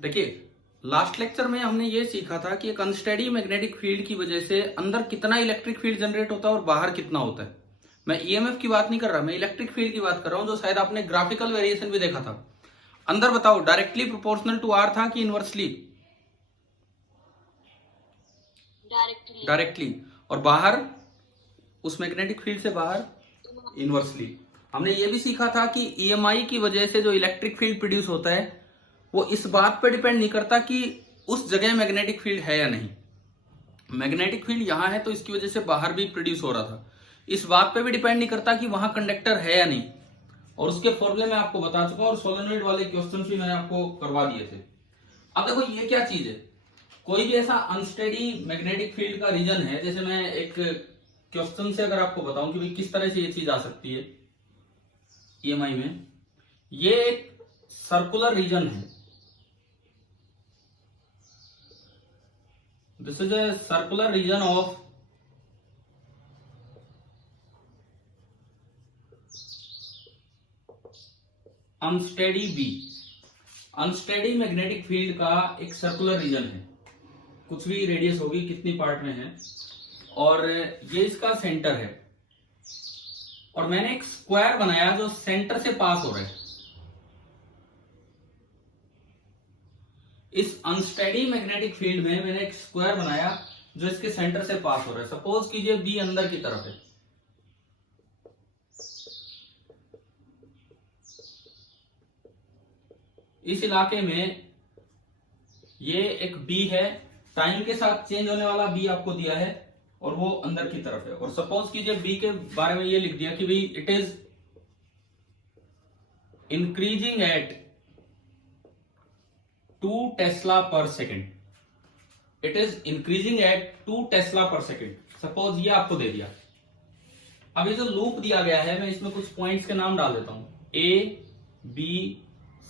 देखिए, last lecture में हमने ये सीखा था कि एक अनस्टेडी मैग्नेटिक फील्ड की वजह से अंदर कितना इलेक्ट्रिक फील्ड जनरेट होता है और बाहर कितना होता है। मैं ईएमएफ की बात नहीं कर रहा, मैं इलेक्ट्रिक फील्ड की बात कर रहा हूं, जो शायद आपने ग्राफिकल वेरिएशन भी देखा था। अंदर बताओ, डायरेक्टली प्रोपोर्शनल टू आर था कि इनवर्सली? डायरेक्टली। और बाहर, उस मैग्नेटिक फील्ड से बाहर इनवर्सली। हमने ये भी सीखा था कि ईएमआई की वजह से जो इलेक्ट्रिक फील्ड प्रोड्यूस होता है वो इस बात पर डिपेंड नहीं करता कि उस जगह मैग्नेटिक फील्ड है या नहीं। मैग्नेटिक फील्ड यहां है तो इसकी वजह से बाहर भी प्रोड्यूस हो रहा था। इस बात पे भी डिपेंड नहीं करता कि वहां कंडक्टर है या नहीं। और उसके फॉर्मूले मैं आपको बता चुका और सोलेनोइड वाले क्वेश्चन भी मैंने आपको करवा दिए थे। अब देखो, ये क्या चीज है, कोई भी ऐसा अनस्टेडी मैग्नेटिक फील्ड का रीजन है। जैसे मैं एक क्वेश्चन से अगर आपको बताऊं कि भाई किस तरह से ये चीज आ सकती है ईएमआई में, ये एक सर्कुलर रीजन है। This is a circular region of unsteady B. Unsteady magnetic field का एक सर्कुलर रीजन है, कुछ भी रेडियस होगी, कितनी पार्ट में है, और ये इसका सेंटर है। और मैंने एक स्क्वायर बनाया जो सेंटर से पास हो रहा है। इस अनस्टेडी मैग्नेटिक फील्ड में मैंने एक स्क्वायर बनाया जो इसके सेंटर से पास हो रहा है। सपोज कीजिए बी अंदर की तरफ है, इस इलाके में ये एक बी है, टाइम के साथ चेंज होने वाला बी आपको दिया है, और वो अंदर की तरफ है। और सपोज कीजिए बी के बारे में ये लिख दिया कि भाई it is increasing at 2 tesla per second. It is increasing at 2 tesla per second. Suppose ये आपको दे दिया। अब ये जो लूप दिया गया है, मैं इसमें कुछ पॉइंट्स के नाम डाल देता हूं, A B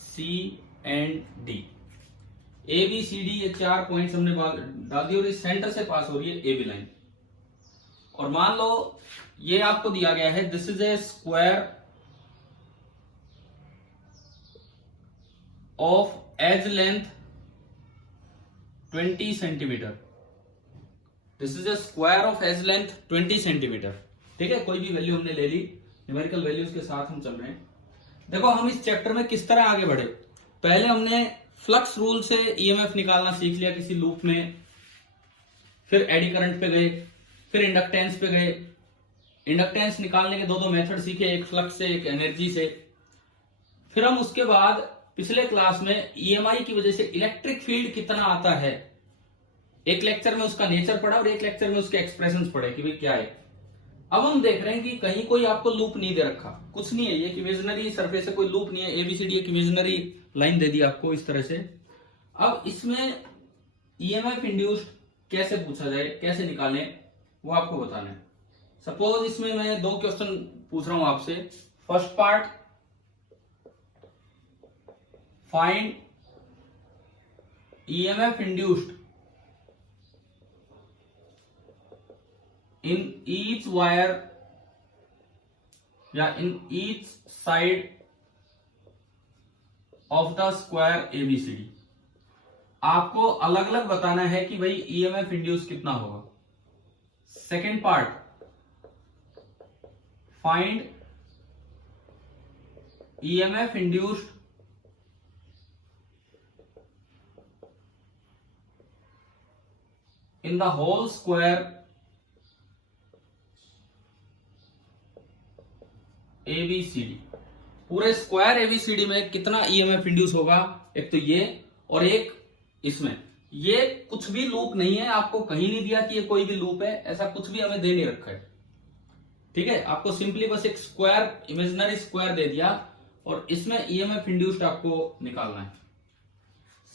C and D. A B C D, ये 4 पॉइंट्स हमने डाल दिए और इस सेंटर से पास हो रही है ए बी लाइन। और मान लो ये आपको दिया गया है, this is a square of edge length 20 centimetre. This is a square of edge length 20 centimetre. ठीक है, कोई भी वैल्यू हमने ले ली, न्यूमेरिकल वैल्यूज के साथ हम चल रहे हैं। देखो, हम इस चैप्टर में किस तरह आगे बढ़े। पहले हमने फ्लक्स रूल से ईएमएफ निकालना सीख लिया किसी लूप में, फिर एडी करंट पे गए, फिर इंडक्टेंस पे गए। इंडक्टेंस निकालने के दो मेथड सीखे, एक फ्लक्स से, एक एनर्जी से। फिर हम उसके बाद पिछले क्लास में ईएमआई की वजह से इलेक्ट्रिक फील्ड कितना आता है, एक लेक्चर में उसका नेचर पढ़ा और एक लेक्चर में उसके एक्सप्रेशंस पढ़े कि भाई क्या है। अब हम देख रहे हैं कि कहीं कोई आपको लूप नहीं दे रखा, कुछ नहीं है, ये इमेजिनरी सरफेस है, कोई लूप नहीं है। एबीसीडी एक इमेजिनरी लाइन दे दी आपको इस तरह से। अब इसमें ईएमएफ इंड्यूस्ड कैसे पूछा जाए, कैसे निकालें, वो आपको बताना है। सपोज इसमें मैं 2 क्वेश्चन पूछ रहा हूं आपसे। First part, find EMF induced in each wire या in each side of the square ABCD। आपको अलग अलग बताना है कि भाई ईएमएफ इंड्यूस कितना होगा। Second part, find EMF induced in the whole square ABCD. पूरे स्क्वायर एबीसीडी में कितना ईएमएफ इंड्यूस होगा, एक तो ये और एक इसमें। ये कुछ भी लूप नहीं है, आपको कहीं नहीं दिया कि ये कोई भी लूप है, ऐसा कुछ भी हमें दे नहीं रखा है। ठीक है, आपको सिंपली बस एक स्क्वायर, इमेजिनरी स्क्वायर दे दिया और इसमें ईएमएफ इंड्यूस्ड आपको निकालना है।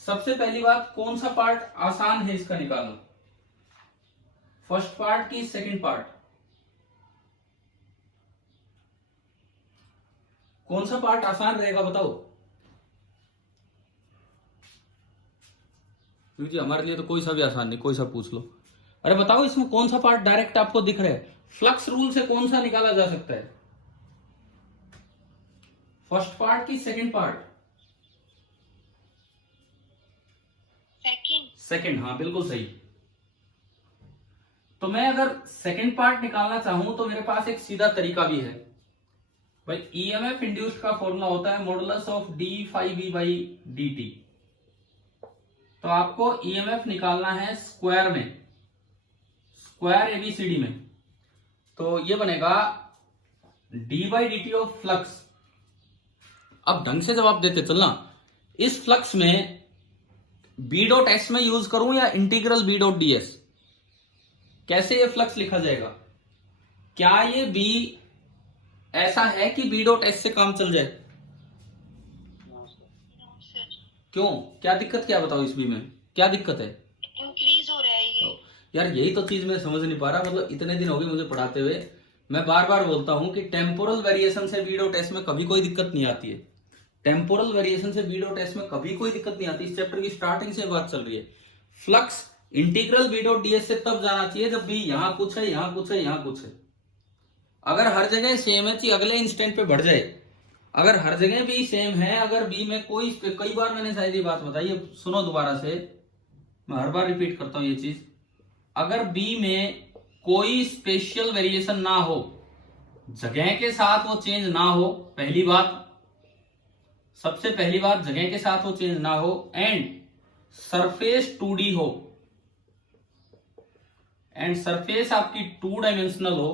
सबसे पहली बात, कौन सा पार्ट आसान है इसका निकालना, फर्स्ट पार्ट की सेकंड पार्ट? कौन सा पार्ट आसान रहेगा बताओ? जी हमारे लिए तो कोई सा भी आसान नहीं, कोई सा पूछ लो। अरे बताओ, इसमें कौन सा पार्ट डायरेक्ट आपको दिख रहा है? फ्लक्स रूल से कौन सा निकाला जा सकता है, फर्स्ट पार्ट की सेकंड पार्ट? सेकंड, हाँ बिल्कुल सही। तो मैं अगर सेकंड पार्ट निकालना चाहूं तो मेरे पास एक सीधा तरीका भी है भाई। ईएमएफ इंड्यूस्ड का फॉर्मूला होता है modulus of d phi B by d t. तो आपको ईएमएफ निकालना है स्क्वायर में, स्क्वायर एबीसीडी में। तो ये बनेगा d by d t of flux. अब ढंग से जवाब देते चलना, इस फ्लक्स में बी डॉट एस में यूज करूं या integral B dot d S, कैसे ये फ्लक्स लिखा जाएगा? क्या ये बी ऐसा है कि बी डॉट एस से काम चल जाए? क्यों, क्या दिक्कत, क्या बताओ इस बी में क्या दिक्कत है? इंक्रीज हो रहा है ये। यार यही तो चीज मैं समझ नहीं पा रहा, मतलब इतने दिन हो गए मुझे पढ़ाते हुए, मैं बार बार बोलता हूं कि टेम्पोरल वेरिएशन से बी डॉट एस में कभी कोई दिक्कत नहीं आती है। टेम्पोरल वेरिएशन से बी डॉट एस में कभी कोई दिक्कत नहीं आती। इस चैप्टर की स्टार्टिंग से बात चल रही है। Flux integral B dot dS से तब जाना चाहिए जब बी यहां कुछ है, यहां कुछ है, यहां कुछ है। अगर हर जगह सेम है तो अगले इंस्टेंट पे बढ़ जाए। अगर हर जगह भी सेम है, अगर बी में कोई, कई बार मैंने शायद ये बात बताई है, सुनो दोबारा से, मैं हर बार रिपीट करता हूं ये चीज। अगर बी में कोई स्पेशल वेरिएशन ना हो, जगह के साथ वो चेंज ना हो, पहली बात, सबसे पहली बात जगह के साथ वो चेंज ना हो, एंड सरफेस 2D हो, एंड सरफेस आपकी 2 डायमेंशनल हो,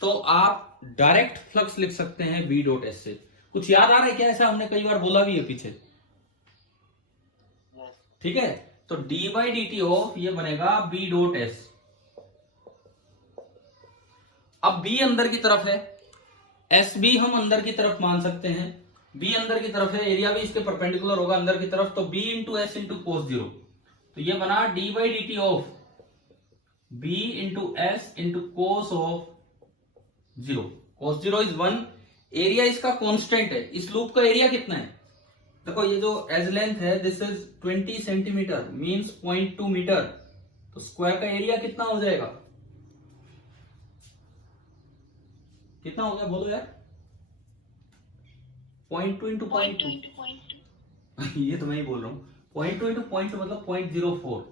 तो आप डायरेक्ट फ्लक्स लिख सकते हैं बी डॉट एस से। कुछ याद आ रहा है क्या? ऐसा हमने कई बार बोला भी है पीछे, ठीक है? तो d by d t of ये बनेगा बी डॉट एस। अब बी अंदर की तरफ है, एस बी हम अंदर की तरफ मान सकते हैं। बी अंदर की तरफ है, एरिया भी इसके परपेंडिकुलर होगा अंदर की तरफ, तो B into S into cos zero. तो ये बना d by d t of B into S into cos of zero. Cos zero is 1, area इसका कांस्टेंट है। इस लूप का एरिया कितना है? देखो ये जो एज लेंथ है this is 20 centimetre means 0.2 metre. तो स्क्वायर का एरिया कितना हो जाएगा? कितना हो गया बोलो यार? 0.2 इंटू 0.2 ये तो मैं ही बोल रहा हूं। 0.2 इंटू 0.2 मतलब 0.04।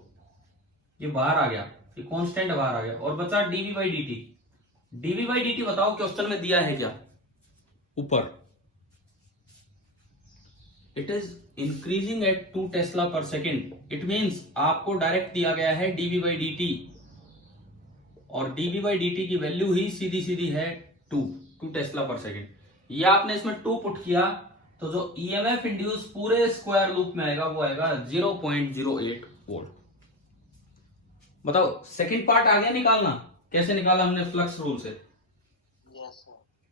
ये बाहर आ गया, ये कांस्टेंट बाहर आ गया, और बचा dB by d t. DB by d t बताओ क्वेश्चन में दिया है क्या? ऊपर it is increasing at 2 tesla per second. It means आपको डायरेक्ट दिया गया है डीवी बाई डी टी, और डीवी बाई डी टी की वैल्यू ही सीधी सीधी है 2 टेस्ला पर सेकेंड। ये आपने इसमें 2 पुट किया तो जो ईएमएफ इंड्यूस पूरे स्क्वायर लूप में आएगा वो आएगा 0.08 वोल्ट। बताओ सेकंड पार्ट आ गया निकालना? कैसे निकाला हमने? फ्लक्स रूल से।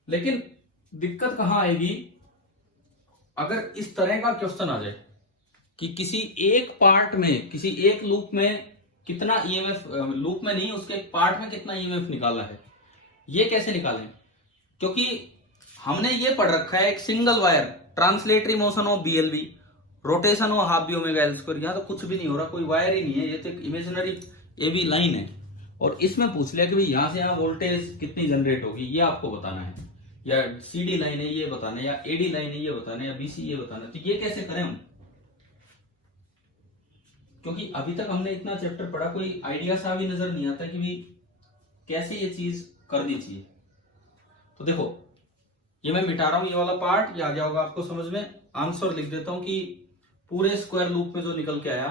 लेकिन दिक्कत कहां आएगी? अगर इस तरह का क्वेश्चन आ जाए कि किसी एक पार्ट में, किसी एक लूप में कितना ईएमएफ, लूप में नहीं उसके एक पार्ट में कितना ईएमएफ निकाला है, ये कैसे निकालें? क्योंकि हमने ये पढ़ रखा है एक single wire translatory motion of BLV, rotation of half B omega L square. यहां तो कुछ भी नहीं हो रहा, कोई वायर ही नहीं है, ये तो एक इमेजिनरी एबी लाइन है। और इसमें पूछ लिया कि भाई यहां से यहां वोल्टेज कितनी जनरेट होगी, ये आपको बताना है, या सीडी लाइन है ये बताना है, या एडी लाइन है ये बताना है, या बीसी ये बताना है। तो ये कैसे करें हम? क्योंकि अभी तक हमने इतना चैप्टर पढ़ा, कोई आइडिया सा भी नजर नहीं आता कि भाई कैसे ये चीज करनी चाहिए। तो देखो ये मैं मिटा रहा हूं, ये वाला पार्ट, ये आ गया होगा आपको समझ में। आंसर लिख देता हूं कि पूरे स्क्वायर लूप में जो निकल के आया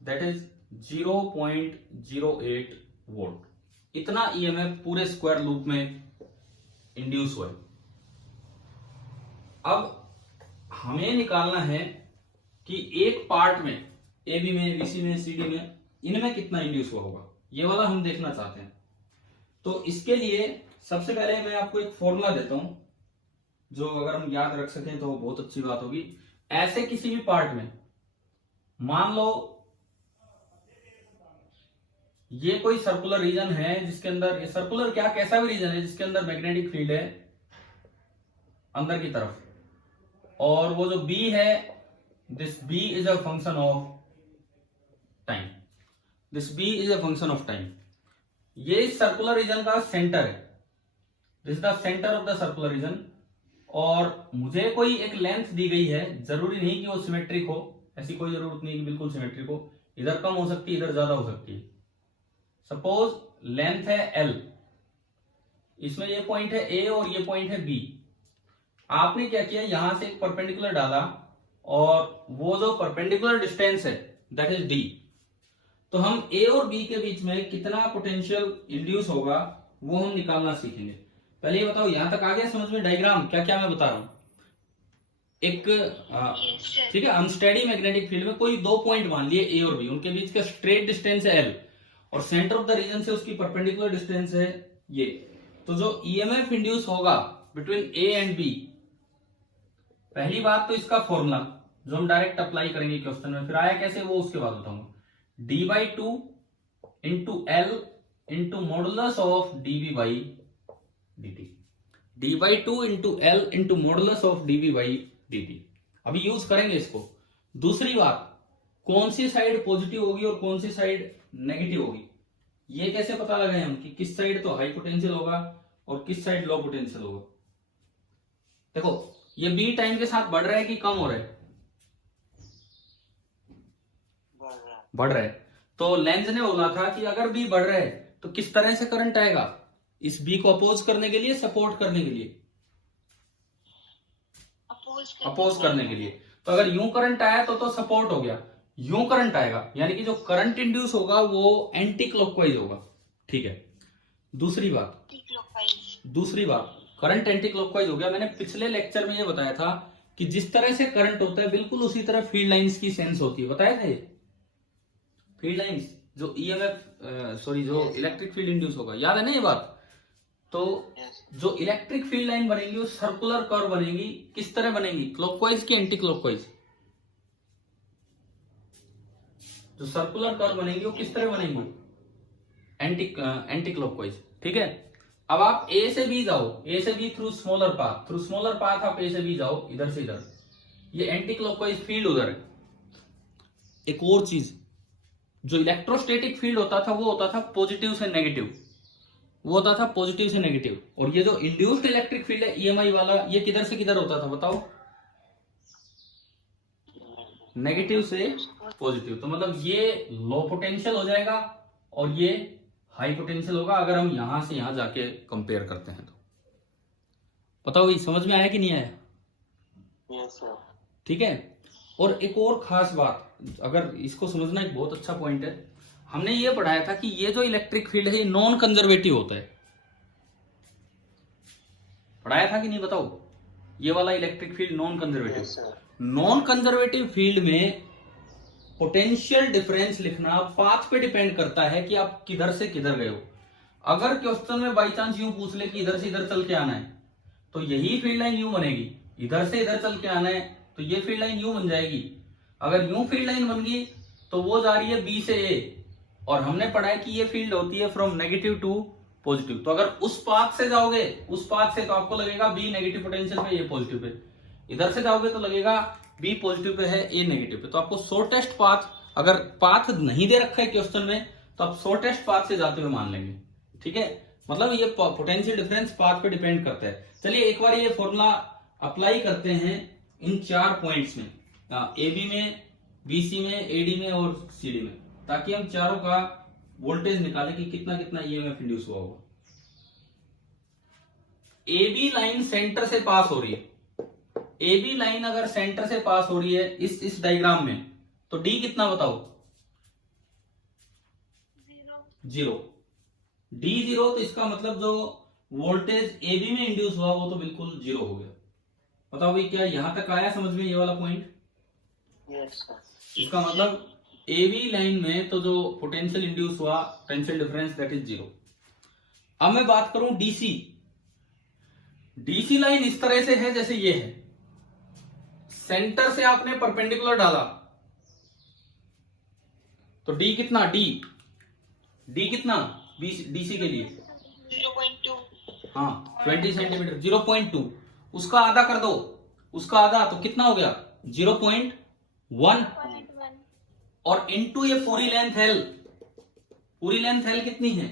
दैट इज 0.08 वोल्ट। इतना ईएमएफ पूरे स्क्वायर लूप में इंड्यूस हुआ है। अब हमें निकालना है कि एक पार्ट में, ए बी में, बीसी में, सीडी में, इनमें कितना इंड्यूस हुआ होगा, ये वाला हम देखना चाहते हैं। तो इसके लिए सबसे पहले मैं आपको एक फॉर्मूला देता हूं, जो अगर हम याद रख सकें तो बहुत अच्छी बात होगी। ऐसे किसी भी पार्ट में मान लो ये कोई सर्कुलर रीजन है जिसके अंदर, ये सर्कुलर क्या, कैसा भी रीजन है जिसके अंदर मैग्नेटिक फील्ड है अंदर की तरफ, और वो जो बी है, this B is a function of time, this B is a function of time. ये इस सर्कुलर रीजन का सेंटर है, this the centre of the circular region. और मुझे कोई एक लेंथ दी गई है, जरूरी नहीं कि वो सिमेट्रिक हो, ऐसी कोई जरूरत नहीं कि बिल्कुल सिमेट्रिक हो, इधर कम हो सकती है, इधर ज्यादा हो सकती है। सपोज लेंथ है L, इसमें ये पॉइंट है A और ये पॉइंट है B। आपने क्या किया, यहां से एक परपेंडिकुलर डाला और वो जो परपेंडिकुलर डिस्टेंस है दैट इज D। तो हम A और B के बीच में कितना पोटेंशियल इंड्यूस होगा वो हम निकालना सीखेंगे। पहले ये बताओ, यहां तक आ गया समझ में डायग्राम क्या क्या मैं बता रहा हूं? एक ठीक है, अनस्टेडी मैग्नेटिक फील्ड में कोई दो पॉइंट मान लिए A और B, उनके बीच का स्ट्रेट डिस्टेंस है L और सेंटर ऑफ द रीजन से उसकी परपेंडिकुलर डिस्टेंस है ये। तो जो ईएमएफ इंड्यूस होगा बिटवीन A एंड B, पहली बात तो इसका फॉर्मूला जो हम डायरेक्ट अप्लाई करेंगे क्वेश्चन में, फिर आया कैसे वो उसके बाद बताऊंगा। D/2 into L into modulus of dV/dt, D/2 into L into modulus of dV/dt। अभी यूज करेंगे इसको। दूसरी बात, कौन सी साइड पॉजिटिव होगी और कौन सी साइड नेगेटिव होगी, ये कैसे पता लगाएं हम कि किस साइड तो हाई पोटेंशियल होगा और किस साइड लो पोटेंशियल होगा। देखो ये बी टाइम के साथ बढ़ रहा है कि कम हो रहा है? बढ़ रहा है। तो लेंज ने बोला था कि अगर बी बढ़ रहा है तो किस तरह से करंट आएगा, इस बी को अपोज करने के लिए, सपोर्ट करने के लिए? अपोज करने के लिए। तो अगर यूं करंट आया तो सपोर्ट हो गया, यूं करंट आएगा यानी कि जो करंट इंड्यूस होगा वो एंटी क्लॉकवाइज होगा। ठीक है। दूसरी बात करंट एंटी क्लॉकवाइज हो गया। मैंने पिछले लेक्चर में ये बताया था कि जिस तरह से करंट होता है बिल्कुल उसी तरह फील्ड लाइंस की सेंस होती है, बताया था ये। फील्ड लाइंस जो ईएमएफ जो इलेक्ट्रिक फील्ड इंड्यूस होगा, याद है ना ये बात? तो जो इलेक्ट्रिक फील्ड लाइन बनेगी वो सर्कुलर कर्व बनेगी। किस तरह बनेगी, क्लॉकवाइज की एंटी क्लॉकवाइज? जो सर्कुलर कर्व बनेगी वो किस तरह बनेगी, एंटी क्लॉकवाइज। ठीक है। अब आप ए से बी जाओ, ए से बी थ्रू स्मॉलर पाथ आप ए से बी जाओ, इधर से इधर, ये एंटी क्लॉकवाइज फील्ड उधर है। एक और चीज, जो इलेक्ट्रोस्टैटिक फील्ड होता था वो होता था पॉजिटिव से नेगेटिव, और ये जो इंड्यूस्ड इलेक्ट्रिक फील्ड है ईएमआई वाला, ये किधर से किधर होता था बताओ? नेगेटिव से पॉजिटिव। तो मतलब ये लो पोटेंशियल हो जाएगा और ये हाई पोटेंशियल होगा अगर हम यहां से यहां जाके कंपेयर करते हैं तो। बताओ ये समझ में आया कि नहीं आया? Yes sir. ठीक है। और एक और खास बात, अगर इसको समझना, एक बहुत अच्छा पॉइंट है, हमने ये पढ़ाया था कि ये जो इलेक्ट्रिक फील्ड है ये नॉन कंजर्वेटिव होता है। पढ़ाया था कि नहीं बताओ? ये वाला electric field non conservative. Non conservative field में पोटेंशियल डिफरेंस लिखना पाथ पे डिपेंड करता है कि आप किधर से किधर गए हो। अगर क्वेश्चन में बाई चांस यूं पूछ ले कि इधर से इधर चल के आना है तो यही फील्ड लाइन यूं बनेगी, इधर से इधर चल के आना है तो ये फील्ड लाइन यूं बन जाएगी। अगर यूं फील्ड लाइन बन गई तो वो जा रही है बी से ए, और हमने पढ़ा है कि ये फील्ड होती है फ्रॉम नेगेटिव टू पॉजिटिव। तो अगर उस पाथ से जाओगे, उस पाथ से, तो आपको लगेगा बी नेगेटिव पोटेंशियल पे, ये पॉजिटिव पे। इधर से जाओगे तो लगेगा बी पॉजिटिव पे है, ए नेगेटिव पे। तो आपको शॉर्टेस्ट पाथ, अगर पाथ नहीं दे रखा है क्वेश्चन में तो आप शॉर्टेस्ट पाथ से जाते हुए मान लेंगे। ठीक है। मतलब ये पोटेंशियल डिफरेंस पाथ पे डिपेंड करता है। चलिए एक बार ये फॉर्मूला अप्लाई करते हैं इन 4 पॉइंट्स में, ए बी में, बीसी में, एडी में और सीडी में, ताकि हम चारों का वोल्टेज निकालें कि कितना कितना ईएमएफ इंड्यूस हुआ होगा। ए बी लाइन सेंटर से पास हो रही है। ए बी लाइन अगर सेंटर से पास हो रही है इस डायग्राम में, तो डी कितना बताओ? 0। डी 0, तो इसका मतलब जो वोल्टेज ए बी में इंड्यूस हुआ वो तो बिल्कुल 0 हो गया। बताओ भाई, क्या यहां तक आया समझ में ये वाला पॉइंट? Yes sir. इसका मतलब ए बी लाइन में तो जो पोटेंशियल इंड्यूस हुआ, पोटेंशियल डिफरेंस, दैट इज 0। अब मैं बात करूं डीसी। डीसी लाइन इस तरह से है जैसे ये है, सेंटर से आपने परपेंडिकुलर डाला तो डी कितना, डी कितना डीसी के लिए? 0.2। हाँ 20 सेंटीमीटर, 0.2। उसका आधा कर दो, उसका आधा तो कितना हो गया? 0.1। और इनटू ये पूरी लेंथ एल, पूरी लेंथ एल कितनी है?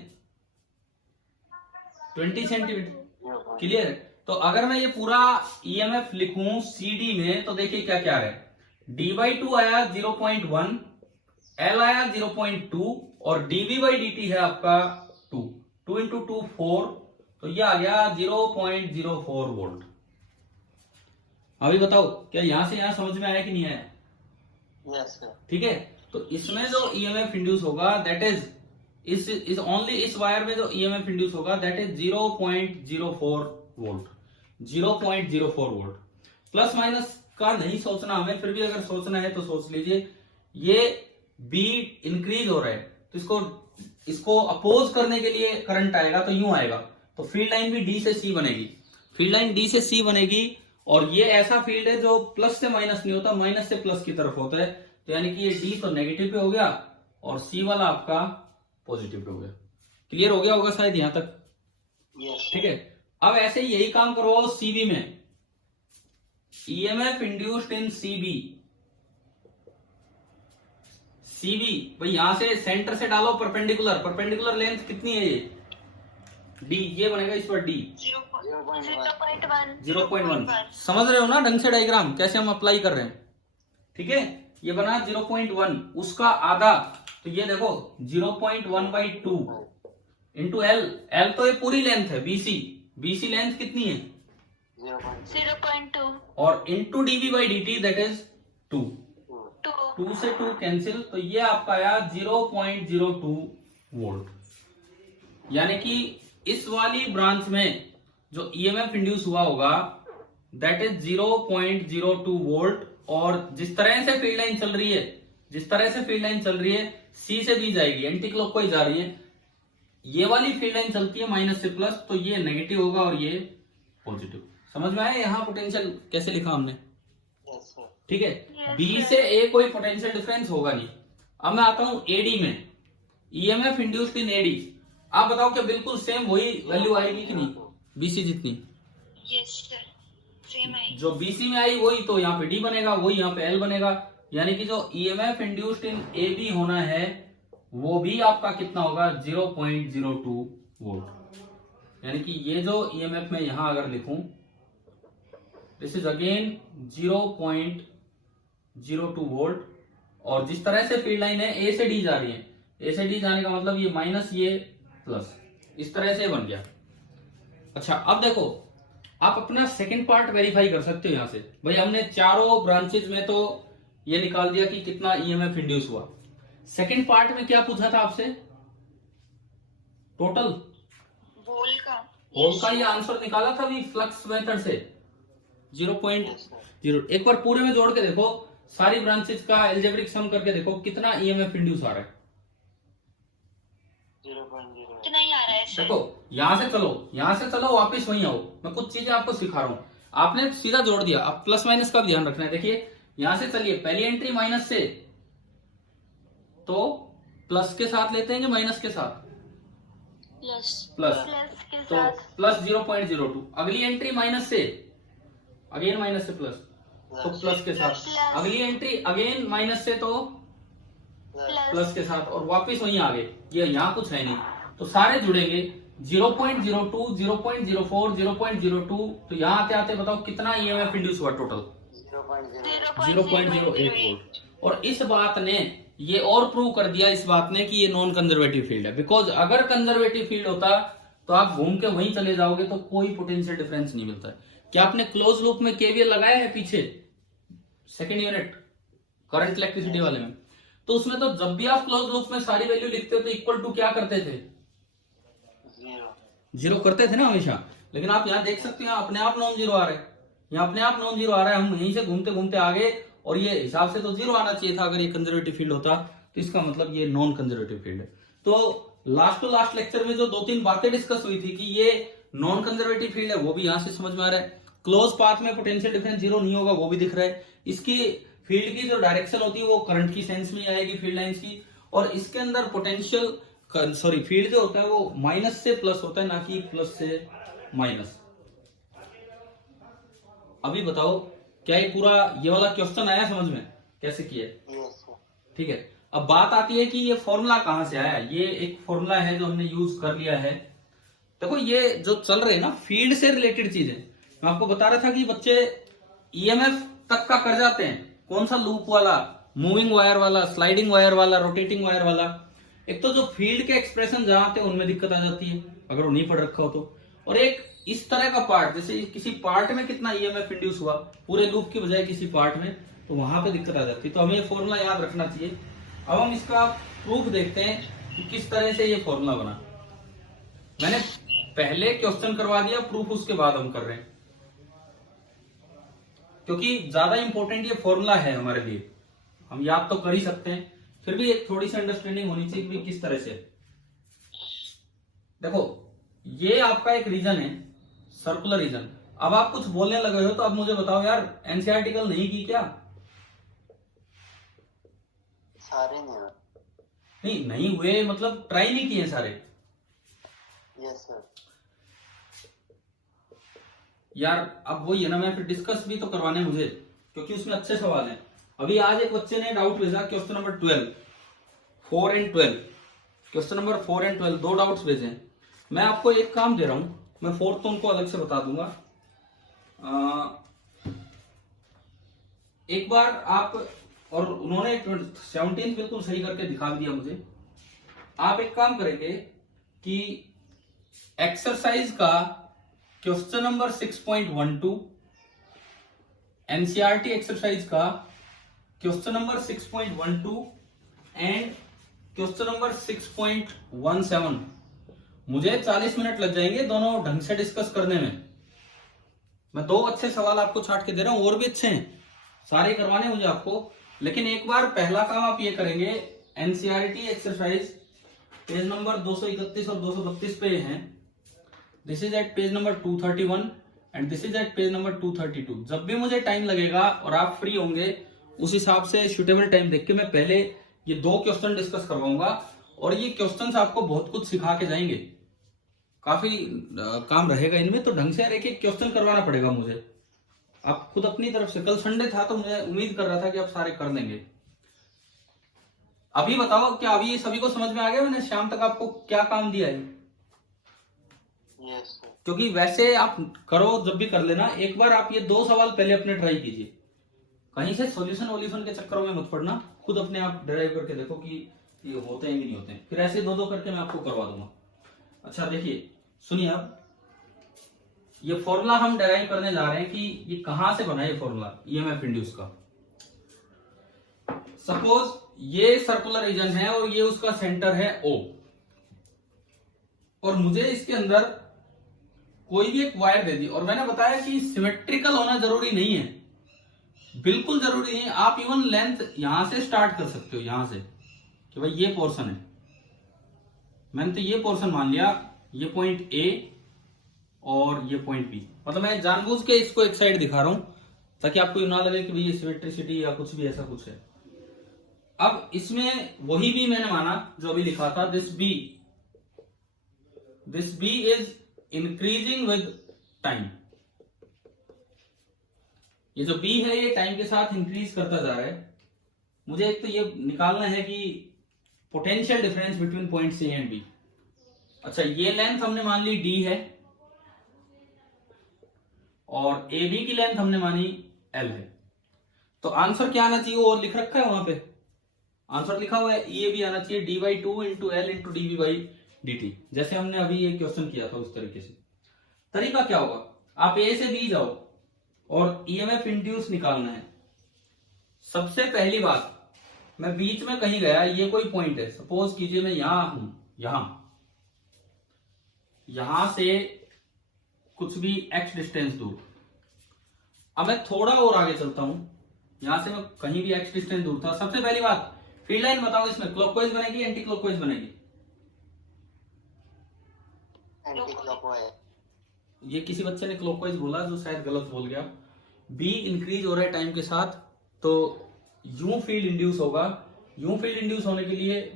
20 सेंटीमीटर। क्लियर? तो अगर मैं ये पूरा ईएमएफ लिखूं सीडी में तो देखिए क्या क्या है। D/2 आया 0.1, L आया 0.2 और dv बाई dt है आपका 2 इंटू 2 4, तो ये आ गया 0.04 वोल्ट। अभी बताओ क्या यहां से यहां समझ में आया कि नहीं आया? Yes, sir. ठीक है, तो इसमें जो ईएमएफ इंड्यूस होगा दैट इज इस ओनली इस वायर में जो ईएमएफ इंड्यूस होगा that is 0.04 volt. 0.04 volt. Plus minus का नहीं सोचना हमें, फिर भी अगर सोचना है तो सोच लीजिए। ये बी इंक्रीज हो रहा है तो इसको अपोज करने के लिए करंट आएगा तो यूं आएगा, तो फील्ड लाइन भी डी से सी बनेगी। फील्ड लाइन डी से सी बनेगी और ये ऐसा फील्ड है जो प्लस से माइनस नहीं होता, माइनस से प्लस की तरफ होता है, तो यानी कि ये डी तो नेगेटिव पे हो गया और सी वाला आपका पॉजिटिव पे हो गया। क्लियर हो गया होगा शायद यहां तक? Yes, sir. ठीक है, अब ऐसे ही यही काम करो सीबी में। ईएमएफ इंड्यूस्ड इन सीबी। सीबी भाई यहां से सेंटर से डालो परपेंडिकुलर, परपेंडिकुलर लेंथ कितनी है ये? डी, ये बनेगा इस पर डी 0.1 0.1। समझ रहे हो ना ढंग से डायग्राम कैसे हम अप्लाई कर रहे हैं? ठीक है, ये बना 0.1, उसका आधा, तो ये देखो 0.1/2 इंटू एल। एल तो ये पूरी लेंथ है, बीसी। बीसी लेंथ कितनी है? 0.2 और into DV by d that is 2। 2 से 2 कैंसिल, तो ये आपका आया 0.02 वोल्ट। यानी कि इस वाली ब्रांच में जो ईएमएफ इंड्यूस हुआ होगा दैट इज 0.02 वोल्ट। और जिस तरह से फील्ड लाइन चल रही है, जिस तरह से फील्ड लाइन चल रही है, सी से बी जाएगी, एंटी क्लॉकवाइज जा रही है। ये वाली फील्ड लाइन चलती है माइनस से प्लस, तो ये नेगेटिव होगा और ये पॉजिटिव। समझ में आया यहाँ पोटेंशियल कैसे लिखा हमने? Yes, sir. ठीक है, Yes, बी sir. से ए कोई पोटेंशियल डिफरेंस होगा नहीं। अब मैं आता हूं एडी में। ईएमएफ इंड्यूस्ड इन एडी, आप बताओ क्या बिल्कुल सेम वही वैल्यू आएगी कि नहीं? बीसी जितनी यस सर, सेम है। जो बीसी में आई वही तो यहाँ पे डी बनेगा, वही यहाँ पे एल बनेगा। यानी कि जो EMF induced in A B होना है वो भी आपका कितना होगा? 0.02 वोल्ट। यानी कि ये जो ईएमएफ में यहां अगर लिखूं दिस इज अगेन 0.02 वोल्ट। और जिस तरह से फील्ड लाइन है ए से डी जा रही है, ए से डी जाने का मतलब ये माइनस ये प्लस, इस तरह से बन गया। अच्छा, अब देखो आप अपना सेकंड पार्ट वेरीफाई कर सकते हो। यहां से भाई हमने चारों ब्रांचेज में तो ये निकाल दिया कि कितना ईएमएफ इंड्यूस हुआ। सेकंड पार्ट में क्या पूछा था आपसे? टोटल वोल का होल का ये आंसर निकाला था भी फ्लक्स मेथड से 0.0। एक बार पूरे में जोड़ के देखो, सारी ब्रांचेज का एल्जेब्रिक सम करके देखो कितना ईएमएफ इंड्यूस आ रहा है। 0.0. इतना ही आ रहा है सर। देखो यहां से चलो, यहां से चलो वापस वहीं आओ, मैं कुछ चीजें आपको सिखा रहा हूं। आपने सीधा जोड़ दिया, अब प्लस माइनस का भी ध्यान रखना है। देखिए यहां से चलिए, पहली एंट्री माइनस से, तो प्लस के साथ लेते हैं कि माइनस के साथ? प्लस प्लस के तो साथ प्लस 0.02। अगली एंट्री माइनस से, अगेन माइनस से प्लस, तो प्लस के साथ। प्लस। अगली एंट्री अगेन माइनस से, तो प्लस के साथ, और वापस वहीं आ गए। ये यहाँ कुछ है नहीं, तो सारे जुड़ेंगे 0.02, 0.04, 0.02। तो यहाँ आते आते बताओ कितना ईएमएफ इंड्यूस हुआ टोटल? 0.08 वोल्ट। और इस बात ने ये और प्रूव कर दिया, इस बात ने कि ये नॉन कंजर्वेटिव फील्ड है। बिकॉज अगर कंजर्वेटिव फील्ड होता तो आप घूम के वहीं चले जाओगे तो कोई पोटेंशियल डिफरेंस नहीं मिलता है। क्या आपने क्लोज लूप में केवीएल लगाया है पीछे सेकेंड यूनिट करंट इलेक्ट्रिसिटी वाले में? तो उसमें तो जब भी आप क्लोज लूप में सारी वैल्यू लिखते हो तो इक्वल टू क्या करते थे? 0 करते थे ना हमेशा। लेकिन आप यहाँ देख सकते हैं अपने आप नॉन जीरो आ रहा है, यहाँ अपने आप नॉन जीरो आ रहा है। हम यहीं से घूमते घूमते आ गए और ये हिसाब से तो 0 आना चाहिए था अगर ये कंजर्वेटिव फील्ड होता, तो इसका मतलब ये नॉन कंजर्वेटिव फील्ड है। तो लास्ट टू लास्ट लेक्चर में जो 2-3 बातें डिस्कस हुई थी कि ये नॉन कंजर्वेटिव फील्ड है, वो भी यहां से समझ में आ रहा है। क्लोज पाथ में पोटेंशियल डिफरेंस 0 नहीं होगा, वो भी दिख रहा है। इसकी फील्ड की जो डायरेक्शन होती है वो करंट की सेंस में आएगी फील्ड लाइंस की। और इसके अंदर पोटेंशियल फील्ड जो होता है वो माइनस से प्लस होता है, ना कि प्लस से माइनस। अभी बताओ क्या ये पूरा ये वाला क्वेश्चन आया समझ में कैसे किया? ठीक है, अब बात आती है कि ये फॉर्मूला कहां से आया। ये एक फॉर्मूला है जो हमने यूज कर लिया है। देखो ये जो चल रहे हैं ना फील्ड से रिलेटेड चीजें, मैं आपको बता रहा था कि बच्चे ईएमएफ तक का कर जाते हैं। कौन सा लूप वाला? मूविंग वायर वाला, स्लाइडिंग वायर वाला, रोटेटिंग वायर वाला। एक तो जो फील्ड के एक्सप्रेशन जहां आते हैं उनमें दिक्कत आ जाती है अगर वो नहीं पढ़ रखा हो तो, और एक इस तरह का पार्ट, जैसे किसी पार्ट में कितना ईएमएफ इंड्यूस हुआ पूरे लूप की बजाय किसी पार्ट में, तो वहां पे दिक्कत आ जाती है। तो हमें ये फॉर्मूला याद रखना चाहिए। अब हम इसका प्रूफ देखते हैं कि किस तरह से ये फॉर्मूला बना। मैंने पहले क्वेश्चन करवा दिया, प्रूफ उसके बाद हम कर रहे हैं, क्योंकि ज्यादा इंपॉर्टेंट ये फॉर्मूला है हमारे लिए। हम याद तो कर ही सकते हैं, फिर भी एक थोड़ी सी अंडरस्टैंडिंग होनी चाहिए कि किस तरह से। देखो ये आपका एक रीजन है, सर्कुलर रीजन। अब आप कुछ बोलने लगे हो तो अब मुझे बताओ यार, एनसीईआरटी कल नहीं की क्या? सारे नहीं हुए, मतलब ट्राई नहीं किए सारे। Yes sir. यार अब वही है ना, मैं फिर डिस्कस भी तो करवाने हैं मुझे, क्योंकि उसमें अच्छे सवाल हैं। अभी आज एक बच्चे ने डाउट भेजा, question number 12, 4 and 12, question number 4 and 12 दो डाउट्स भेजे हैं। मैं आपको एक काम दे रहा हूं, मैं फोर्थ तो उनको अलग से बता दूंगा। एक बार आप, और उन्होंने 17 बिल्कुल सही करके दिखा दिया मुझे। आप एक काम करेंगे कि एक्सरसाइज का क्वेश्चन नंबर 6.12, एनसीईआरटी एक्सरसाइज का question number 6.12 and question number 6.17, मुझे 40 मिनट लग जाएंगे दोनों ढंग से डिस्कस करने में। मैं दो अच्छे सवाल आपको छाट के दे रहा हूं, और भी अच्छे हैं, सारे करवाने मुझे आपको। लेकिन एक बार पहला काम आप ये करेंगे, एनसीईआरटी एक्सरसाइज पेज नंबर 231 और 232 पे हैं। This is at page number 231 and this is at page number 232। जब भी मुझे टाइम लगेगा और आप फ्री होंगे, उस हिसाब से सुटेबल टाइम देख के मैं पहले ये दो क्वेश्चन डिस्कस करवाऊंगा, और ये क्वेश्चंस आपको बहुत कुछ सिखा के जाएंगे। काफी काम रहेगा इनमें, तो ढंग से एक एक क्वेश्चन करवाना पड़ेगा मुझे। आप खुद अपनी तरफ से, कल संडे था तो मैं उम्मीद कर रहा था कि आप सारे कर देंगे। अभी बताओ, क्या अभी ये सभी को समझ में आ गया मैंने शाम तक आपको क्या काम दिया है? Yes sir. क्योंकि वैसे आप करो, जब भी कर लेना, एक बार आप ये दो सवाल पहले अपने ट्राई कीजिए। कहीं से सॉल्यूशन वॉल्यूशन के चक्करों में मत पड़ना, खुद अपने आप ड्राइव करके देखो कि ये होते हैं कि नहीं होते हैं। फिर ऐसे दो दो करके मैं आपको करवा दूंगा। अच्छा देखिए, सुनिए, अब ये फॉर्मूला हम डेराइव करने जा रहे हैं कि ये कहां से बना है। ये फॉर्मूला ईएमएफ इंड्यूस का, सपोज ये सर्कुलर रीजन है और ये उसका सेंटर है O, और मुझे इसके अंदर कोई भी एक वायर दे दी, और मैंने बताया कि सिमेट्रिकल होना जरूरी नहीं है, बिल्कुल जरूरी नहीं है। आप इवन लेंथ यहां से स्टार्ट कर सकते हो, यहां से कि भाई ये पोर्शन है, मैंने तो ये पोर्शन मान लिया, ये पॉइंट A और ये पॉइंट B। मतलब मैं जानबूझ के इसको एक साइड दिखा रहा हूं ताकि आपको ये ना लगे कि भाई ये सिमेट्रिसिटी या कुछ भी ऐसा कुछ है। अब इसमें वही भी मैंने माना जो अभी लिखा था, this B is increasing with time. ये जो B है ये टाइम के साथ इंक्रीज करता जा रहा है। मुझे एक तो ये निकालना है कि potential difference between point C and B। अच्छा, ये लेंथ हमने मान ली D है, और AB की लेंथ हमने मानी L है। तो आंसर क्या आना चाहिए, वो लिख रखा है वहां पे, आंसर लिखा हुआ है, ये भी आना चाहिए d/2 into L into dV/dt, जैसे हमने अभी ये क्वेश्चन किया था उस तरीके से। तरीका क्या होगा, आप A से B जाओ और ईएमएफ इंड्यूस निकालना है। सबसे पहली बात, मैं बीच में कहीं गया, ये कोई पॉइंट है, सपोज कीजिए मैं यहां हूं, यहां से कुछ भी x डिस्टेंस दूर। अब मैं थोड़ा और आगे चलता हूं, यहां से मैं कहीं भी x डिस्टेंस दूर था। सबसे पहली बात, फील्ड लाइन बताओ, इसमें क्लॉकवाइज बनेगी एंटी क्लॉकवाइज बनेगी? Anti clockwise. ये किसी बच्चे ने क्लॉकवाइज बोला जो शायद गलत बोल गया। B इंक्रीज हो रहा है टाइम के साथ, तो यूं फील्ड इंड्यूस होगा। यूं फील्ड इंड्यूस होने के लिए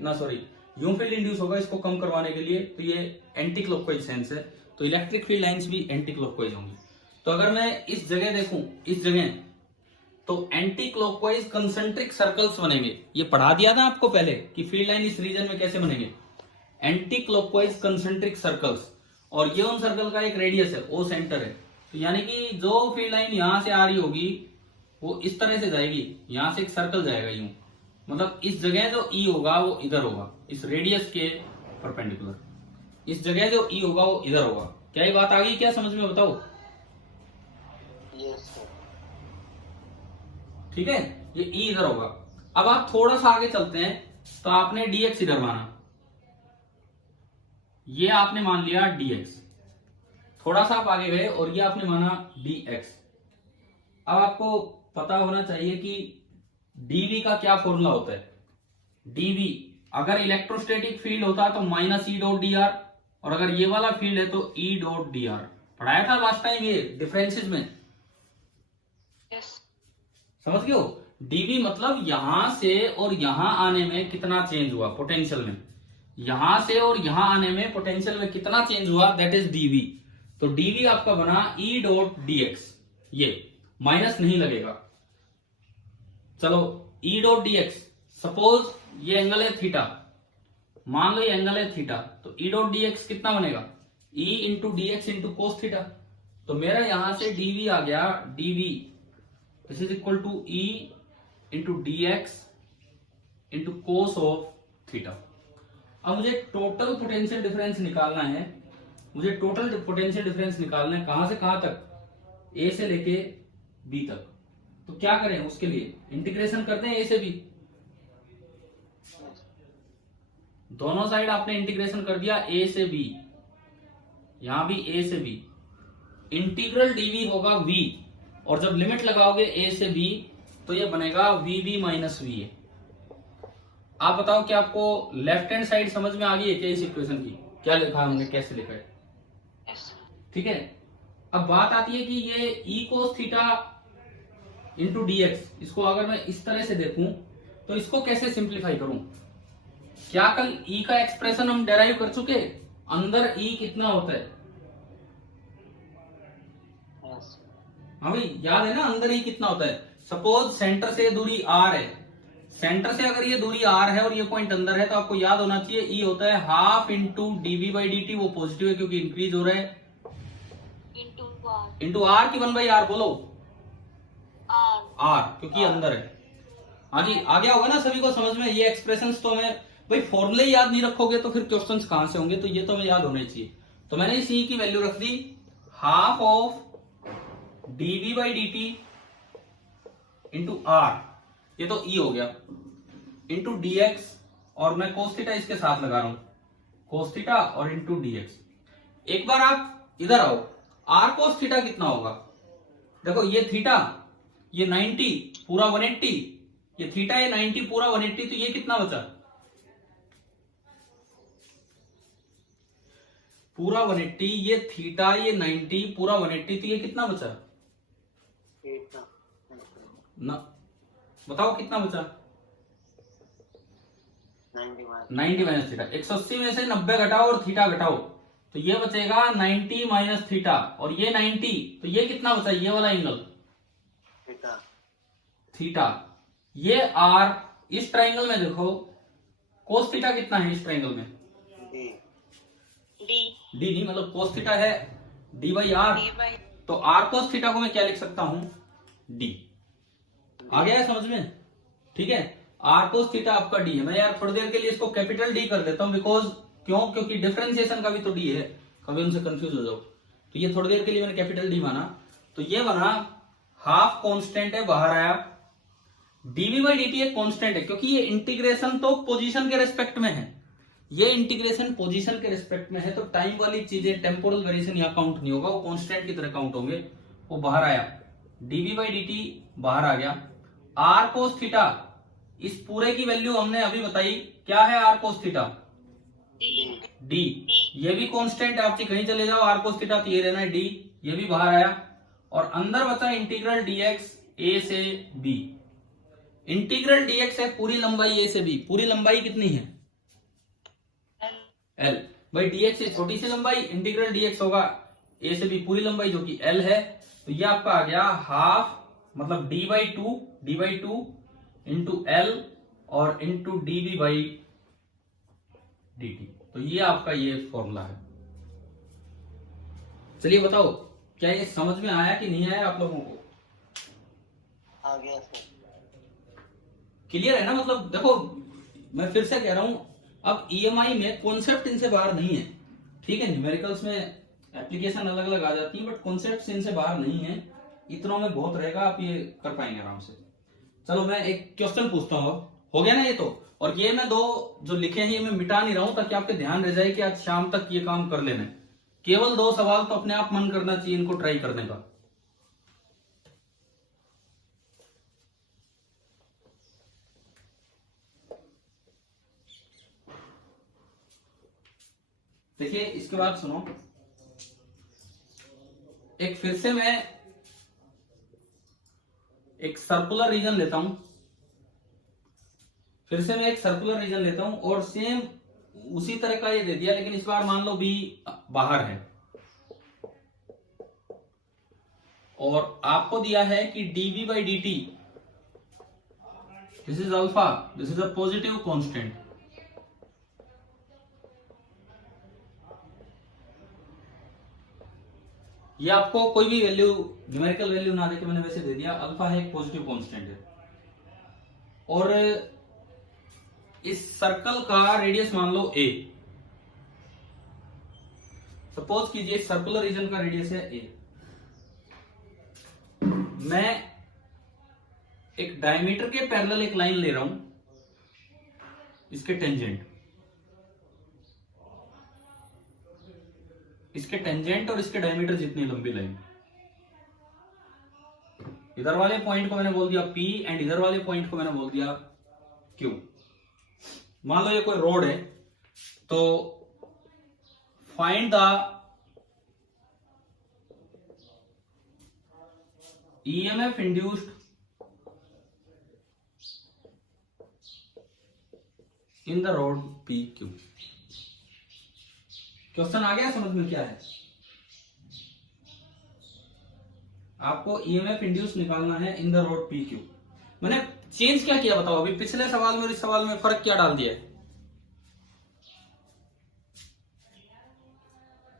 यूं फील्ड इंड्यूस होगा, इसको कम करवाने के लिए, तो ये एंटी क्लॉकवाइज सेंस है, तो इलेक्ट्रिक फील्ड लाइंस भी एंटी क्लॉकवाइज होंगी। तो अगर मैं इस जगह देखूं, इस जगह, तो एंटी क्लॉकवाइज कंसेंट्रिक सर्कल्स बनेंगे। ये पढ़ा दिया था आपको पहले कि फील्ड लाइन इस रीजन में कैसे बनेंगे, एंटी क्लॉकवाइज कंसेंट्रिक सर्कल्स, और ये उन सर्कल का एक रेडियस है, O सेंटर है। तो यानी कि जो फील्ड लाइन यहां से आ रही होगी वो इस तरह से जाएगी, यहां से एक सर्कल जाएगा यूं, मतलब इस जगह जो ई होगा वो इधर होगा, इस रेडियस के परपेंडिकुलर। इस जगह जो ई होगा वो इधर होगा। क्या ये बात आ गई क्या समझ में, बताओ? Yes sir. ठीक है, ये ई इधर होगा। अब आप थोड़ा सा आगे चलते हैं, तो आपने dx इधर माना, ये आपने मान लिया dx। थोड़ा सा आप आगे गए और ये आपने माना dx। अब आपको पता होना चाहिए कि dv का क्या फॉर्मूला होता है। dv अगर इलेक्ट्रोस्टैटिक फील्ड होता तो minus E dot D R, और अगर ये वाला फील्ड है तो ई डॉट डी आर। पढ़ाया था लास्ट टाइम ये डिफरेंसेस में, यस समझ गए हो? dv मतलब यहां से और यहां आने में कितना चेंज हुआ पोटेंशियल में, यहां से और यहां आने में पोटेंशियल में कितना चेंज हुआ, दैट इज dv। तो dv आपका बना e डॉट dx, ये माइनस नहीं लगेगा। चलो e डॉट dx, सपोज ये एंगल है थीटा, मान लो ये एंगल है थीटा, तो e डॉट dx कितना बनेगा, e into d x into cos theta. तो मेरा यहां से dv आ गया, dv this is equal to e into d x into cos of theta. अब मुझे टोटल पोटेंशियल डिफरेंस निकालना है, मुझे टोटल पोटेंशियल डिफरेंस निकालना है कहां से कहां तक, ए से लेके बी तक। तो क्या करें उसके लिए, इंटीग्रेशन करते हैं ए से बी। दोनों साइड आपने इंटीग्रेशन कर दिया ए से बी, यहां भी ए से बी। इंटीग्रल डीवी होगा v, और जब लिमिट लगाओगे ए से बी तो ये बनेगा V B minus V A. आप बताओ कि आपको लेफ्ट हैंड साइड समझ में आ गई है क्या इस इक्वेशन की, क्या लिखा है हमने, कैसे लिखा है? यस ठीक है, अब बात आती है कि ये e cos theta into d x, इसको अगर मैं इस तरह से देखूं तो इसको कैसे सिंप्लीफाई करूं? क्या कल ई का एक्सप्रेशन हम डेराइव कर चुके, अंदर ई कितना होता है? यस हाँ भाई याद है ना, अंदर ई कितना होता है। सपोज सेंटर से दूरी r है, सेंटर से अगर ये दूरी r है और ये पॉइंट अंदर है, तो आपको याद होना चाहिए ई होता है half into DV by d t, वो पॉजिटिव है क्योंकि इंक्रीज हो रहा है, इंटू आर की 1/r, बोलो r क्योंकि अंदर है। हाँ जी, आ गया होगा ना सभी को समझ में ये एक्सप्रेशंस। तो हमें भाई फॉर्मूले याद नहीं रखोगे तो फिर क्वेश्चंस कहां से होंगे, तो ये तो हमें याद होने चाहिए। तो मैंने इस ई की वैल्यू रख दी half of dB by d t into R, ये तो ई हो गया, इंटू डी एक्स, और मैं कोस थीटा इसके साथ लगा रहा हूं, कोस थीटा और इंटू डी एक्स। एक बार आप इधर आओ, आर कोस थीटा कितना होगा? देखो ये थीटा, ये 90 पूरा 180, ये थीटा ये 90 पूरा 180, तो ये कितना बचा? पूरा 180, ये थीटा ये 90 पूरा 180, तो ये कितना बचा ना, बताओ कितना बचा? 90 माइनस थीटा। 180 में से 90 घटाओ और थीटा घटाओ, तो ये बचेगा 90 माइनस थीटा, और ये 90, तो ये कितना बचा, ये वाला एंगल थीटा। ये आर इस ट्राइंगल में देखो, कोस थीटा कितना है इस ट्राइंगल में? डी डी नहीं, मतलब कोस थीटा है डी बाई आर, तो आर कोस थीटा को मैं क्या लिख सकता हूं, डी। आ गया है समझ में? ठीक है, आर कोस थीटा आपका डी है। मैं यार थोड़ी देर के लिए इसको कैपिटल डी कर देता हूं, बिकॉज क्यों, क्योंकि डिफरेंशिएशन का भी तो डी है, कभी उनसे कंफ्यूज हो जाओ। तो ये थोड़ी देर के लिए मैंने कैपिटल डी माना, तो ये बना हाफ कांस्टेंट है, बाहर आया डीवी बाई डी टी एक कांस्टेंट है, क्योंकि ये इंटीग्रेशन तो पोजीशन के रेस्पेक्ट में है, ये इंटीग्रेशन पोजीशन के रेस्पेक्ट में है, तो टाइम वाली चीजें टेम्पोरल वेरिएशन यहाँ काउंट नहीं होगा, वो कांस्टेंट की तरह काउंट होंगे। वो बाहर आया, डीवी बाई डी टी बाहर आ गया। आर कोस थीटा, इस पूरे की वैल्यू हमने अभी बताई, क्या है आर कोस थीटा? डी। ये भी कांस्टेंट है, आपसे कहीं चले जाओ आर कोस थीटा, तो ये रहना है डी, ये भी बाहर आया, और अंदर बचा इंटीग्रल डीएक्स ए से बी। इंटीग्रल डीएक्स है पूरी लंबाई ए से बी, पूरी लंबाई कितनी है? एल। भाई डीएक्स है छोटी सी लंबाई, इंटीग्रल डीएक्स होगा ए से बी पूरी लंबाई जो कि एल है, तो ये आपका आ गया हाफ, मतलब d by two into l और into DV by d t. तो ये आपका ये फॉर्मूला है। चलिए बताओ क्या ये समझ में आया कि नहीं आया आप लोगों को? आ गया सर। क्लियर है ना? मतलब देखो मैं फिर से कह रहा हूं, अब ईएमआई में कॉन्सेप्ट इनसे बाहर नहीं है, ठीक है। न्यूमेरिकल्स में एप्लीकेशन अलग अलग आ जाती है, बट कॉन्सेप्ट इनसे बाहर नहीं है। इतनों में बहुत रहेगा, आप ये कर पाएंगे आराम से। चलो मैं एक क्वेश्चन पूछता हूँ, हो गया ना ये तो। और ये मैं 2 जो लिखे हैं ये मैं मिटा नहीं रहा हूं, ताकि आपके ध्यान रह जाए कि आज शाम तक ये काम कर लेना है। केवल 2 सवाल तो अपने आप मन करना चाहिए इनको ट्राई करने का। देखिए इसके बाद सुनो, एक फिर से मैं एक सर्कुलर रीजन लेता हूं, फिर से मैं एक सर्कुलर रीजन लेता हूं और सेम उसी तरह का ये दे दिया, लेकिन इस बार मान लो बी बाहर है और आपको दिया है कि dv by d T, this is alpha, this is a positive constant. ये आपको कोई भी वैल्यू, न्यूमेरिकल वैल्यू ना देके मैंने वैसे दे दिया, अल्फा है एक पॉजिटिव कांस्टेंट है। और इस सर्कल का रेडियस मान लो a, सपोज कीजिए सर्कुलर रीजन का रेडियस है a। मैं एक डायमीटर के पैरेलल एक लाइन ले रहा हूं, इसके टेंजेंट, इसके टेंजेंट और इसके डायमीटर जितनी लंबी लाइन। इधर वाले पॉइंट को मैंने बोल दिया P एंड इधर वाले पॉइंट को मैंने बोल दिया Q। मान लो ये कोई रोड है, तो find the EMF induced in the road PQ। Question आ गया समझ में क्या है? आपको EMF इंड्यूस निकालना है इन द रोड PQ। मैंने चेंज क्या किया बताओ? अभी पिछले सवाल में और इस सवाल में फर्क क्या डाल दिया है?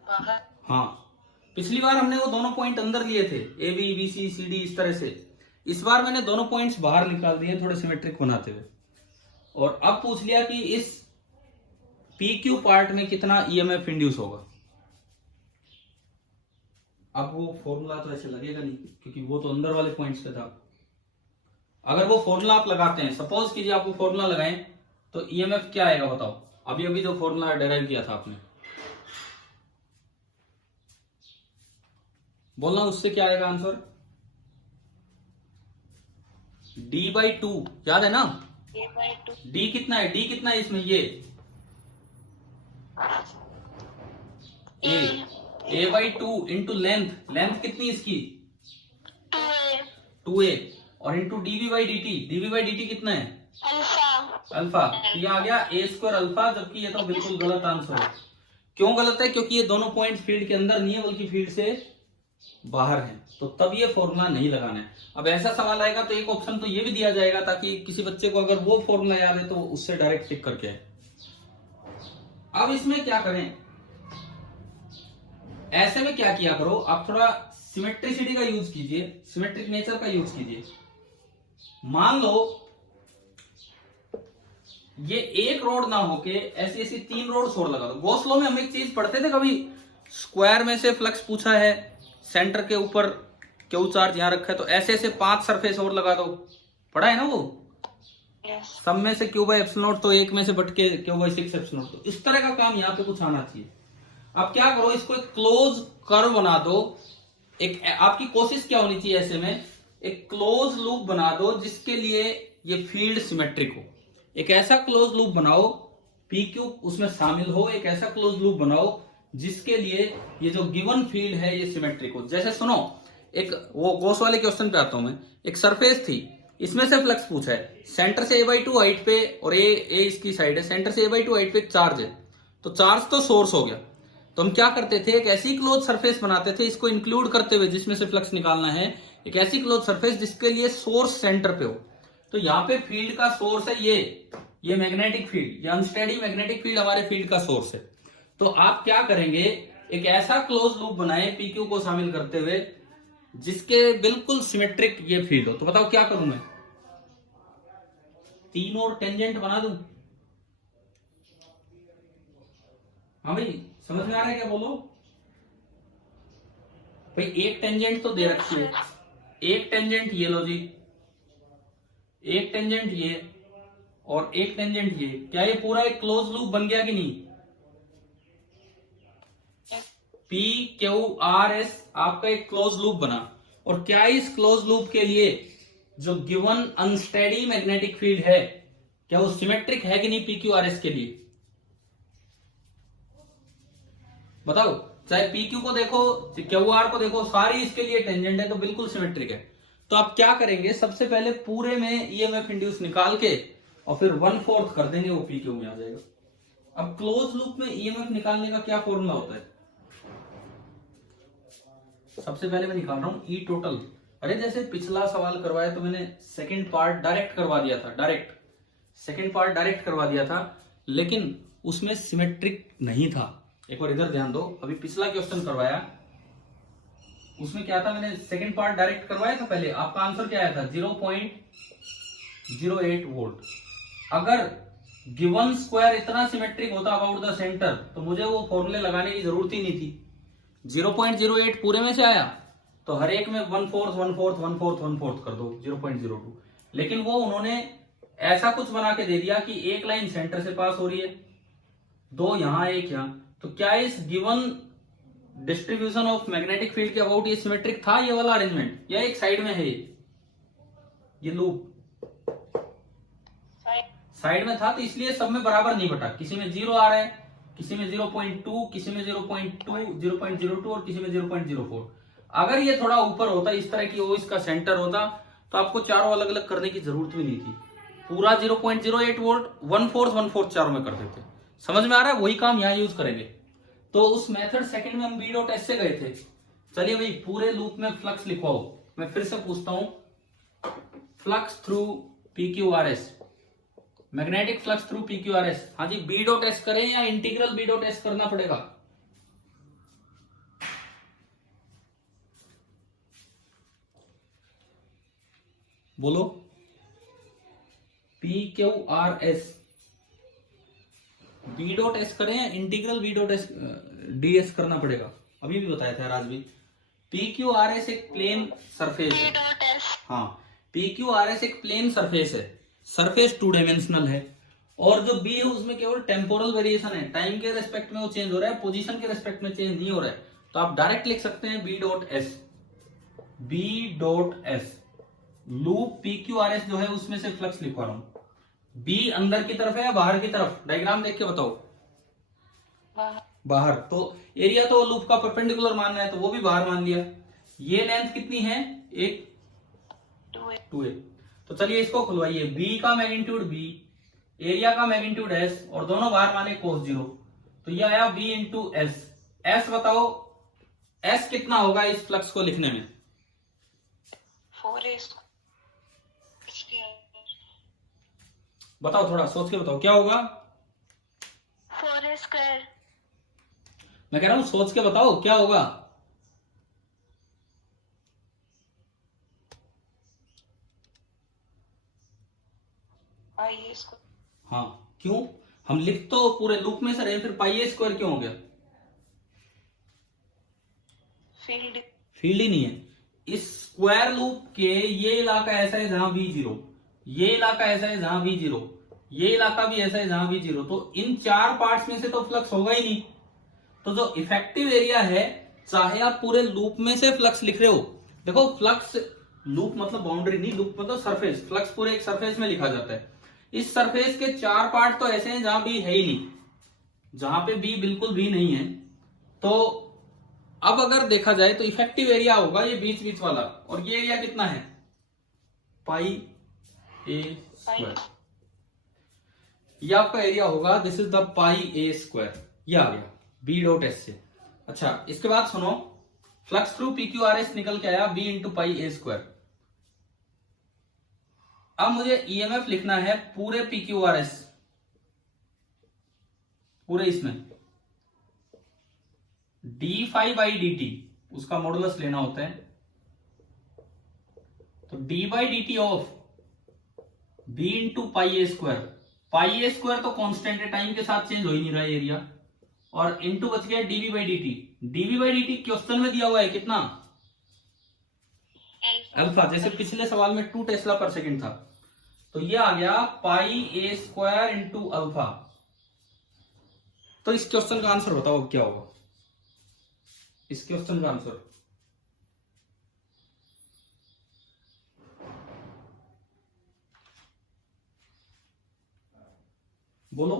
बाहर। हाँ, पिछली बार हमने वो दोनों पॉइंट अंदर लिए थे, A B B C C D इस तरह से। इस बार मैंने दोनों पॉइंट्स बाहर निकाल दिए थोड़े सिमेट्रिक बनाते हुए। और अब पूछ लिया कि इस PQ पार्ट में कितना EMF इंड्यूस होगा। अब वो फॉर्मूला तो ऐसे लगेगा नहीं, क्योंकि वो तो अंदर वाले पॉइंट्स पे था। अगर वो फॉर्मूला आप लगाते हैं, सपोज कीजिए आप वो फॉर्मूला लगाएं, तो EMF क्या आएगा बताओ? अभी अभी जो फॉर्मूला डेराइव किया था आपने, बोलना उससे क्या आएगा आंसर? D/2, याद है ना? A/2 D कितना है? D कितना है इसमें? ये A/2 इंटू लेंथ, लेंथ कितनी इसकी? 2A 2A, और इंटू dV/dt, dV/dt कितना है? अल्फा। तो ये आ गया A² अल्फा, जबकि ये तो बिल्कुल गलत आंसर है। क्यों गलत है? क्योंकि ये दोनों पॉइंट फील्ड के अंदर नहीं है, बल्कि फील्ड से बाहर है, तो तब ये फॉर्मूला नहीं लगाना है। अब ऐसा सवाल आएगा तो एक ऑप्शन तो ये भी दिया जाएगा, ताकि किसी बच्चे को अगर वो फॉर्मूला याद है तो उससे डायरेक्ट टिक करके आए। अब इसमें क्या करें? ऐसे में क्या किया करो, आप थोड़ा सिमेट्रिसिटी का यूज कीजिए, सिमेट्रिक नेचर का यूज कीजिए। मान लो ये एक रोड ना होके ऐसी ऐसी 3 रोड और लगा दो। गॉस लॉ में हम एक चीज पढ़ते थे कभी, स्क्वायर में से फ्लक्स पूछा है, सेंटर के ऊपर क्यू चार्ज यहां रखा है, तो ऐसे ऐसे 5 सरफेस और लगा दो, पढ़ा है ना वो? yes सब में से क्यू बाई एप्सिलॉन नॉट, तो एक में से बटके क्यू बाई 6 एप्सिलॉन नॉट। तो इस तरह का काम यहाँ पे कुछ आना चाहिए। अब क्या करो, इसको एक क्लोज कर्व बना दो। एक आपकी कोशिश क्या होनी चाहिए ऐसे में, एक क्लोज लूप बना दो जिसके लिए ये फील्ड सिमेट्रिक हो। एक ऐसा क्लोज लूप बनाओ, PQ उसमें शामिल हो, एक ऐसा क्लोज लूप बनाओ जिसके लिए ये जो गिवन फील्ड है ये सिमेट्रिक हो। जैसे सुनो, एक वो गॉस वाले क्वेश्चन पे आता हूं मैं। एक सरफेस थी, इसमें से फ्लक्स पूछा है, सेंटर से A/2 हाइट पे, और ए इसकी साइड है, सेंटर से A/2 हाइट पे चार्ज है, तो चार्ज तो सोर्स हो गया। तो हम क्या करते थे, एक ऐसी क्लोज सरफेस बनाते थे, इसको इंक्लूड करते हुए जिसमें से फ्लक्स निकालना है, एक ऐसी क्लोज सरफेस जिसके लिए सोर्स सेंटर पे हो। तो यहाँ पे फील्ड का सोर्स है ये मैग्नेटिक फील्ड, ये अनस्टेडी मैग्नेटिक फील्ड हमारे फील्ड का सोर्स है। तो आप क्या करेंगे, एक ऐसा क्लोज लूप बनाए PQ को शामिल करते हुए जिसके बिल्कुल सिमेट्रिक ये फील्ड हो। तो बताओ क्या करूं मैं? तीन और टेंजेंट बना दूं? हाँ भाई, समझ में आ रहा है क्या? बोलो भाई। एक टेंजेंट तो दे रखी है, एक टेंजेंट ये लो जी, एक टेंजेंट ये और एक टेंजेंट ये। क्या ये पूरा एक क्लोज लूप बन गया कि नहीं? पी क्यू आर एस आपका एक क्लोज लूप बना। और क्या इस क्लोज लूप के लिए जो गिवन अनस्टेडी मैग्नेटिक फील्ड है, क्या वो सिमेट्रिक है कि नहीं पी क्यू आर एस के लिए? बताओ। चाहे पी क्यू को देखो, क्यू आर को देखो, सारी इसके लिए टेंजेंट है, तो बिल्कुल सिमेट्रिक है। तो आप क्या करेंगे, सबसे पहले पूरे में ईएमएफ इंड्यूस निकाल के और फिर 1/4 कर देंगे, वो पी क्यू में आ जाएगा। अब क्लोज लूप में ईएमएफ निकालने का क्या फॉर्मूला होता है? सबसे पहले मैं निकाल रहा हूं ई टोटल। अरे जैसे पिछला सवाल करवाया तो मैंने सेकंड पार्ट डायरेक्ट करवा दिया था, डायरेक्ट सेकंड पार्ट डायरेक्ट करवा दिया था, लेकिन उसमें सिमेट्रिक नहीं था। एक बार इधर ध्यान दो, अभी पिछला क्वेश्चन करवाया उसमें क्या था, मैंने सेकंड पार्ट डायरेक्ट करवाया था पहले। आपका आंसर क्या आया था? 0.08 वोल्ट। अगर गिवन स्क्वायर इतना सिमेट्रिक होता अबाउट द सेंटर तो मुझे वो फॉर्मूले लगाने की जरूरत ही नहीं थी। 0.08 पूरे में से आया तो हर एक में 1/4 1/4 1/4 1/4 कर दो, 0.02। लेकिन वो उन्होंने ऐसा कुछ बना के दे दिया कि एक लाइन सेंटर से पास हो रही है, दो यहां एक यहां। तो क्या इस given distribution of magnetic field के अबाउट ये सिमेट्रिक था ये वाला अरेंजमेंट, या एक साइड में है ये लूप साइड में था? तो इसलिए सब में बराबर नहीं बटा, किसी में 0 आ रहा है, किसी में 0.2, किसी में 0.2, 0.02 और किसी में 0.04। अगर ये थोड़ा ऊपर होता, इस तरह की वो इसका सेंटर होता, तो आपको चारों अलग अलग करने की जरूरत भी नहीं थी। पूरा 0.08 वोल्ट 1/4 1/4 चारों में कर देते। समझ में आ रहा है? वही काम यहां यूज करेंगे। तो उस मेथड सेकंड में हम बी डॉट एस से गए थे। चलिए भाई, पूरे लूप में फ्लक्स लिखवाओ। मैं फिर से पूछता हूं, flux through P Q R S, magnetic flux through P Q R S. हाँ जी, बी डॉट एस करें या इंटीग्रल बी डॉट एस करना पड़ेगा? बोलो। P Q R S B dot S करें या integral B dot S d S करना पड़ेगा? अभी भी बताया था राज भी। पी क्यू आर एस एक प्लेन सरफेस है। हाँ, पी क्यू आर एस एक प्लेन सरफेस है, सरफेस 2 डायमेंशनल है। और जो बी है उसमें केवल टेम्पोरल वेरिएशन है, टाइम के रेस्पेक्ट में वो चेंज हो रहा है, पोजीशन के रेस्पेक्ट में चेंज नहीं हो रहा है। तो आप डायरेक्ट लिख सकते हैं B dot S. B dot S loop P Q R S जो है उसमें से फ्लक्स लिखवा रहा हूं। बी अंदर की तरफ है या बाहर की तरफ? डायग्राम देख के बताओ। बाहर। तो एरिया तो लूप का परपेंडिकुलर मानना है, तो वो भी बाहर मान लिया। ये लेंथ कितनी है? एक 2a। तो चलिए इसको खुलवाइए। बी का मैग्नीट्यूड बी, एरिया का मैग्नीट्यूड एस, और दोनों बाहर माने cos 0। तो ये आया बी इंटू एस। एस बताओ, एस कितना होगा इस फ्लक्स को लिखने में? 4a। बताओ, थोड़ा सोच के बताओ क्या होगा? 4a²। मैं कह रहा हूं सोच के बताओ क्या होगा? i²। हाँ, क्यों? हम लिख तो पूरे लूप में से रहे, फिर पाई ए स्क्वायर क्यों हो गया? फील्ड ही नहीं है। इस स्क्वायर लूप के ये इलाका ऐसा है जहां बी 0, ये इलाका ऐसा है जहां बी 0, ये इलाका भी ऐसा है जहां बी 0। तो इन 4 पार्ट्स में से तो फ्लक्स होगा ही नहीं। तो जो इफेक्टिव एरिया है, चाहे आप पूरे लूप में से फ्लक्स लिख रहे हो, देखो फ्लक्स लूप मतलब बाउंड्री नहीं, लूप मतलब सरफेस। फ्लक्स पूरे एक सरफेस में लिखा जाता है। इस सरफेस के 4 पार्ट तो ऐसे हैं जहां बी है ही नहीं, जहां पे बी बिल्कुल भी नहीं है। तो अब अगर देखा जाए तो इफेक्टिव एरिया होगा ये बीच बीच वाला, और ये एरिया कितना है? पाई ए स्क्वायर। ये आपका एरिया होगा, this is the pi a square. ये आ गया बी डॉट एस से। अच्छा, इसके बाद सुनो, flux through P Q R S निकल के आया B into pi a square. अब मुझे ईएमएफ लिखना है पूरे पी क्यू आर एस, पूरे इसमें d phi by d t, उसका मॉडुलस लेना होता है। तो d by d t of B into pi a square. Pi a square तो कांस्टेंट है, टाइम के साथ चेंज हो ही नहीं रहा है एरिया। और इंटू बच गया dB by d t. DB by d t question में दिया हुआ है कितना? अल्फा। जैसे पिछले सवाल में 2 टेस्ला पर सेकंड था, तो ये आ गया पाई ए स्क्वायर इंटू अल्फा। तो इस क्वेश्चन का आंसर बताओ क्या होगा? इस क्वेश्चन का आंसर बोलो।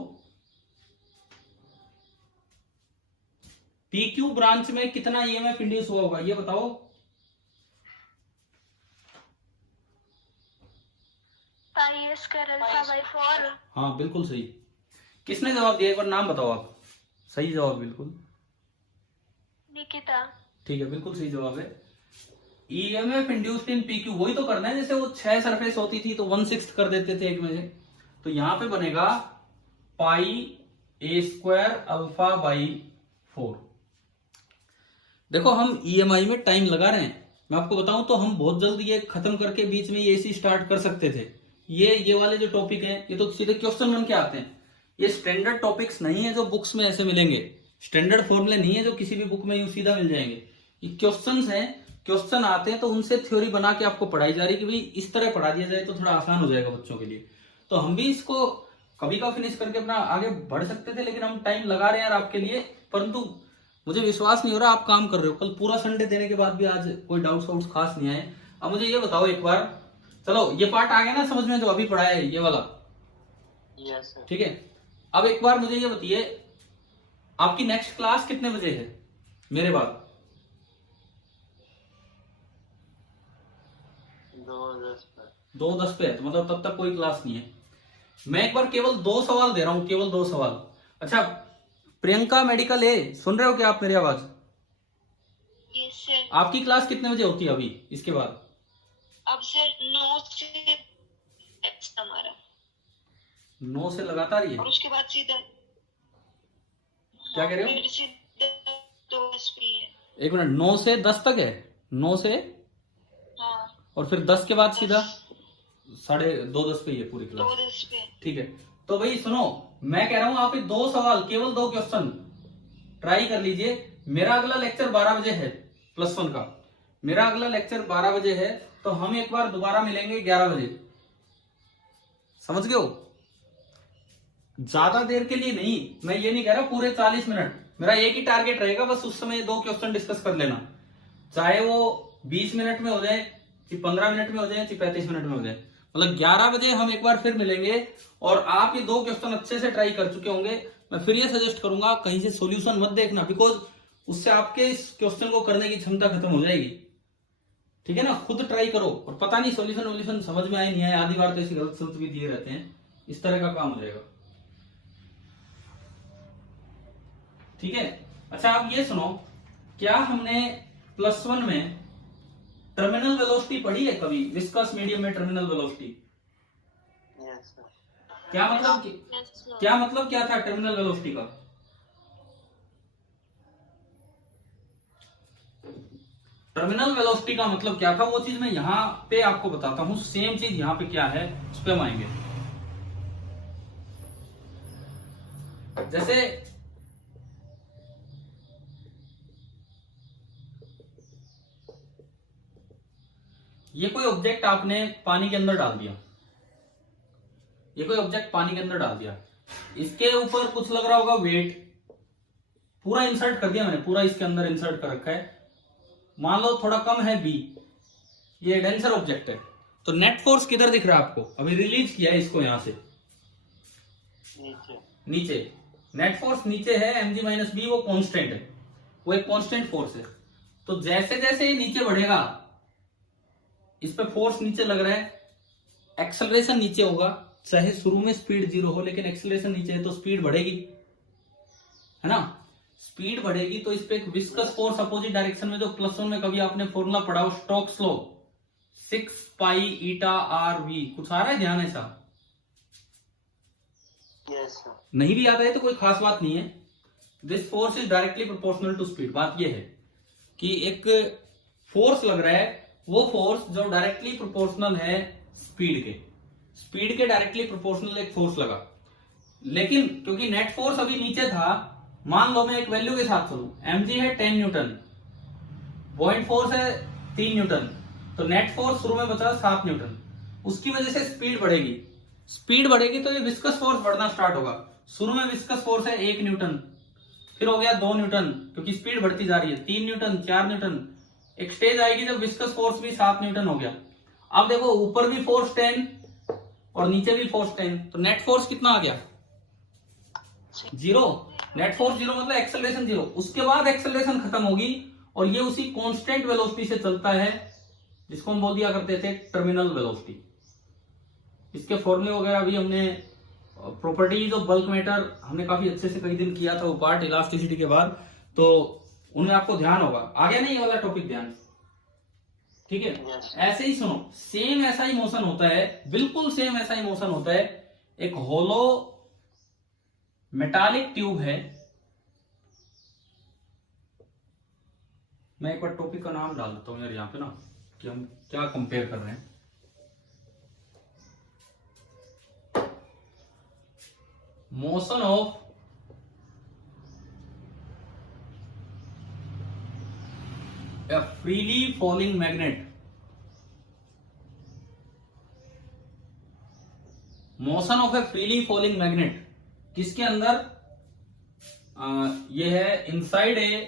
पी क्यू ब्रांच में कितना ईएमएफ इंड्यूस हुआ होगा ये बताओ। पाई ए स्क्वायर अल्फा बाई 4। हाँ बिल्कुल सही। किसने जवाब दिया एक बार नाम बताओ आप। सही जवाब बिल्कुल निकिता। ठीक है, बिल्कुल सही जवाब है। ईएमएफ इंड्यूस्ड इन पीक्यू वही तो करना है, जैसे वो 6 सरफेस होती थी तो 1/6 कर देते थे एक में से। तो यहां पे बनेगा पाई ए स्क्वायर अल्फा बाई 4। देखो हम ईएमआई में टाइम लगा रहे हैं, मैं आपको बताऊं तो हम बहुत जल्द ये खत्म करके बीच में ये एसी स्टार्ट कर सकते थे। ये वाले जो टॉपिक हैं ये तो सीधे क्वेश्चन बन के आते हैं। ये स्टैंडर्ड टॉपिक्स नहीं है जो बुक्स में ऐसे मिलेंगे, स्टैंडर्ड फॉर्मूले नहीं है जो किसी भी बुक में यूं सीधा मिल जाएंगे। ये क्वेश्चंस हैं, क्वेश्चन आते हैं तो उनसे थ्योरी बना के आपको पढ़ाई जा रही है कि भाई इस तरह पढ़ा दिया जाए तो थोड़ा आसान हो जाएगा बच्चों के लिए। तो हम भी इसको कभी का फिनिश करके अपना आगे बढ़ सकते थे, लेकिन हम टाइम लगा रहे हैं यार आपके लिए। परंतु मुझे विश्वास नहीं हो रहा आप काम कर रहे हो। कल पूरा संडे देने के बाद भी आज कोई डाउट्स खास नहीं आए। अब मुझे ये बताओ एक बार, चलो ये पार्ट आ गया ना समझ में जो अभी पढ़ाया है ये वाला? Yes sir. ठीक है, अब एक बार मुझे ये बताइए आपकी नेक्स्ट क्लास कितने बजे है मेरे बाद? 2:10 पर। 2:10 पे है, तो मतलब तब तक कोई क्लास नहीं है। मैं एक बार केवल 2 सवाल दे रहा हूं, केवल 2 सवाल। अच्छा प्रियंका मेडिकल है, सुन रहे हो क्या आप मेरी आवाज? Yes sir. आपकी क्लास कितने बजे होती है अभी इसके बाद? अब सर 9 से हमारा 9 से लगातार ही है? और उसके बाद सीधा क्या कह रहे हो? फिर सीधा 2:10 पे है। एक मिनट, 9 से 10 तक है? 9 से हाँ और फिर 10 के बाद सीधा 2:30 पे ही है पूरी क्लास? 2:10 पे। ठीक है, तो भाई सुनो, मैं कह रहा हूं आप 2 सवाल केवल 2 क्वेश्चन ट्राई कर लीजिए। मेरा अगला लेक्चर 12 बजे है +1 का। मेरा अगला लेक्चर 12 बजे है, तो हम एक बार दोबारा मिलेंगे 11 बजे। समझ गए हो? ज्यादा देर के लिए नहीं, मैं ये नहीं कह रहा पूरे 40 मिनट। मेरा एक ही टारगेट रहेगा, बस उस समय 2 क्वेश्चन डिस्कस कर लेना, चाहे वो 20 मिनट में हो जाए, कि 15 मिनट में हो जाए, कि 35 मिनट में हो जाए। मतलब 11 बजे हम एक बार फिर मिलेंगे और आप ये 2 क्वेश्चन अच्छे से ट्राई कर चुके होंगे। मैं फिर ये सजेस्ट करूंगा कहीं से सॉल्यूशन मत देखना, बिकॉज उससे आपके इस क्वेश्चन को करने की क्षमता खत्म हो जाएगी। ठीक है ना, खुद ट्राई करो। और पता नहीं सॉल्यूशन समझ में आए नहीं आए, आधी बार तो ऐसी गलत शब्द भी दिए रहते हैं, इस तरह का काम हो जाएगा। ठीक है, अच्छा आप ये सुनो, क्या हमने +1 में टर्मिनल वेलोसिटी पढ़ी है कभी? विस्कस मीडियम में टर्मिनल वेलोसिटी यस सर। क्या मतलब क्या था टर्मिनल वेलोसिटी का? टर्मिनल वेलोसिटी का मतलब क्या था, वो चीज मैं यहां पे आपको बताता हूं। सेम चीज यहां पे क्या है उस पे हम आएंगे। जैसे ये कोई ऑब्जेक्ट आपने पानी के अंदर डाल दिया, ये कोई ऑब्जेक्ट पानी के अंदर डाल दिया, इसके ऊपर कुछ लग रहा होगा वेट, पूरा इंसर्ट कर दिया मैंने, पूरा इसके अंदर इंसर्ट कर रखा है। मान लो थोड़ा कम है बी, ये डेंसर ऑब्जेक्ट है, तो नेट फोर्स किधर दिख रहा है आपको? अभी रिलीज किया है इसको यहां से नीचे। नेट फोर्स नीचे है mg-b, वो कांस्टेंट है, वो एक कांस्टेंट फोर्स है। तो जैसे जैसे ये नीचे बढ़ेगा, इस पे फोर्स नीचे लग रहा है, एक्सेलरेशन नीचे होगा, चाहे शुरू में स्पीड 0 हो, लेकिन एक्सेलरेशन नीचे है तो स्पीड बढ़ेगी, है ना? स्पीड बढ़ेगी तो इस पे एक विस्कस फोर्स अपोजिट डायरेक्शन में, जो +1 में कभी आपने फॉर्मूला पढ़ा हो, Stokes law, 6 pi eta R V, कुछ आ रहा है ध्यान ऐसा? Yes sir. नहीं भी आता है तो कोई खास बात नहीं है। This force is directly proportional to speed. बात यह है कि एक फोर्स लग रहा है, वो फोर्स जो डायरेक्टली प्रोपोर्शनल है स्पीड के। स्पीड के डायरेक्टली प्रोपोर्शनल एक फोर्स लगा, लेकिन क्योंकि नेट फोर्स अभी नीचे था, मान लो मैं एक वैल्यू के साथ चलूं, mg है 10 न्यूटन, पॉइंट फोर्स है 3 न्यूटन, तो नेट फोर्स शुरू में बचा 7 न्यूटन। उसकी वजह से स्पीड बढ़ेगी, स्पीड बढ़ेगी तो ये विस्कस फोर्स बढ़ना स्टार्ट होगा। शुरू में विस्कस फोर्स है 1 न्यूटन, फिर हो गया 2 न्यूटन, क्योंकि स्पीड बढ़ती जा रही है, 3 न्यूटन, 4 न्यूटन, एक स्टेज आएगी जब विस्कस फोर्स भी 7 न्यूटन हो गया। अब देखो ऊपर भी फोर्स 10 और नीचे भी फोर्स 10, तो नेट फोर्स कितना आ गया? 0। नेट फोर्स 0 मतलब एक्सेलरेशन 0। उसके बाद एक्सेलरेशन खत्म होगी और ये उसी कांस्टेंट वेलोसिटी से चलता है जिसको हम बोल दिया करते थे टर्मिनल वेलोसिटी। इसके फॉर्मूले वगैरह भी हमने, प्रॉपर्टीज ऑफ बल्क मैटर हमने काफी अच्छे से कई दिन किया था वो पार्ट इलास्टिसिटी के बाद, तो उनमें आपको ध्यान होगा। आ गया नहीं ये वाला टॉपिक ध्यान? ठीक है। Yes. ऐसे ही सुनो, सेम ऐसा ही मोशन होता है, बिल्कुल सेम ऐसा ही मोशन होता है। एक होलो मेटालिक ट्यूब है, मैं एक बार टॉपिक का नाम डाल देता हूं यार यहाँ पे ना, कि हम क्या कंपेयर कर रहे हैं। Motion of a freely falling magnet, motion of a freely falling magnet किसके अंदर? ये है inside a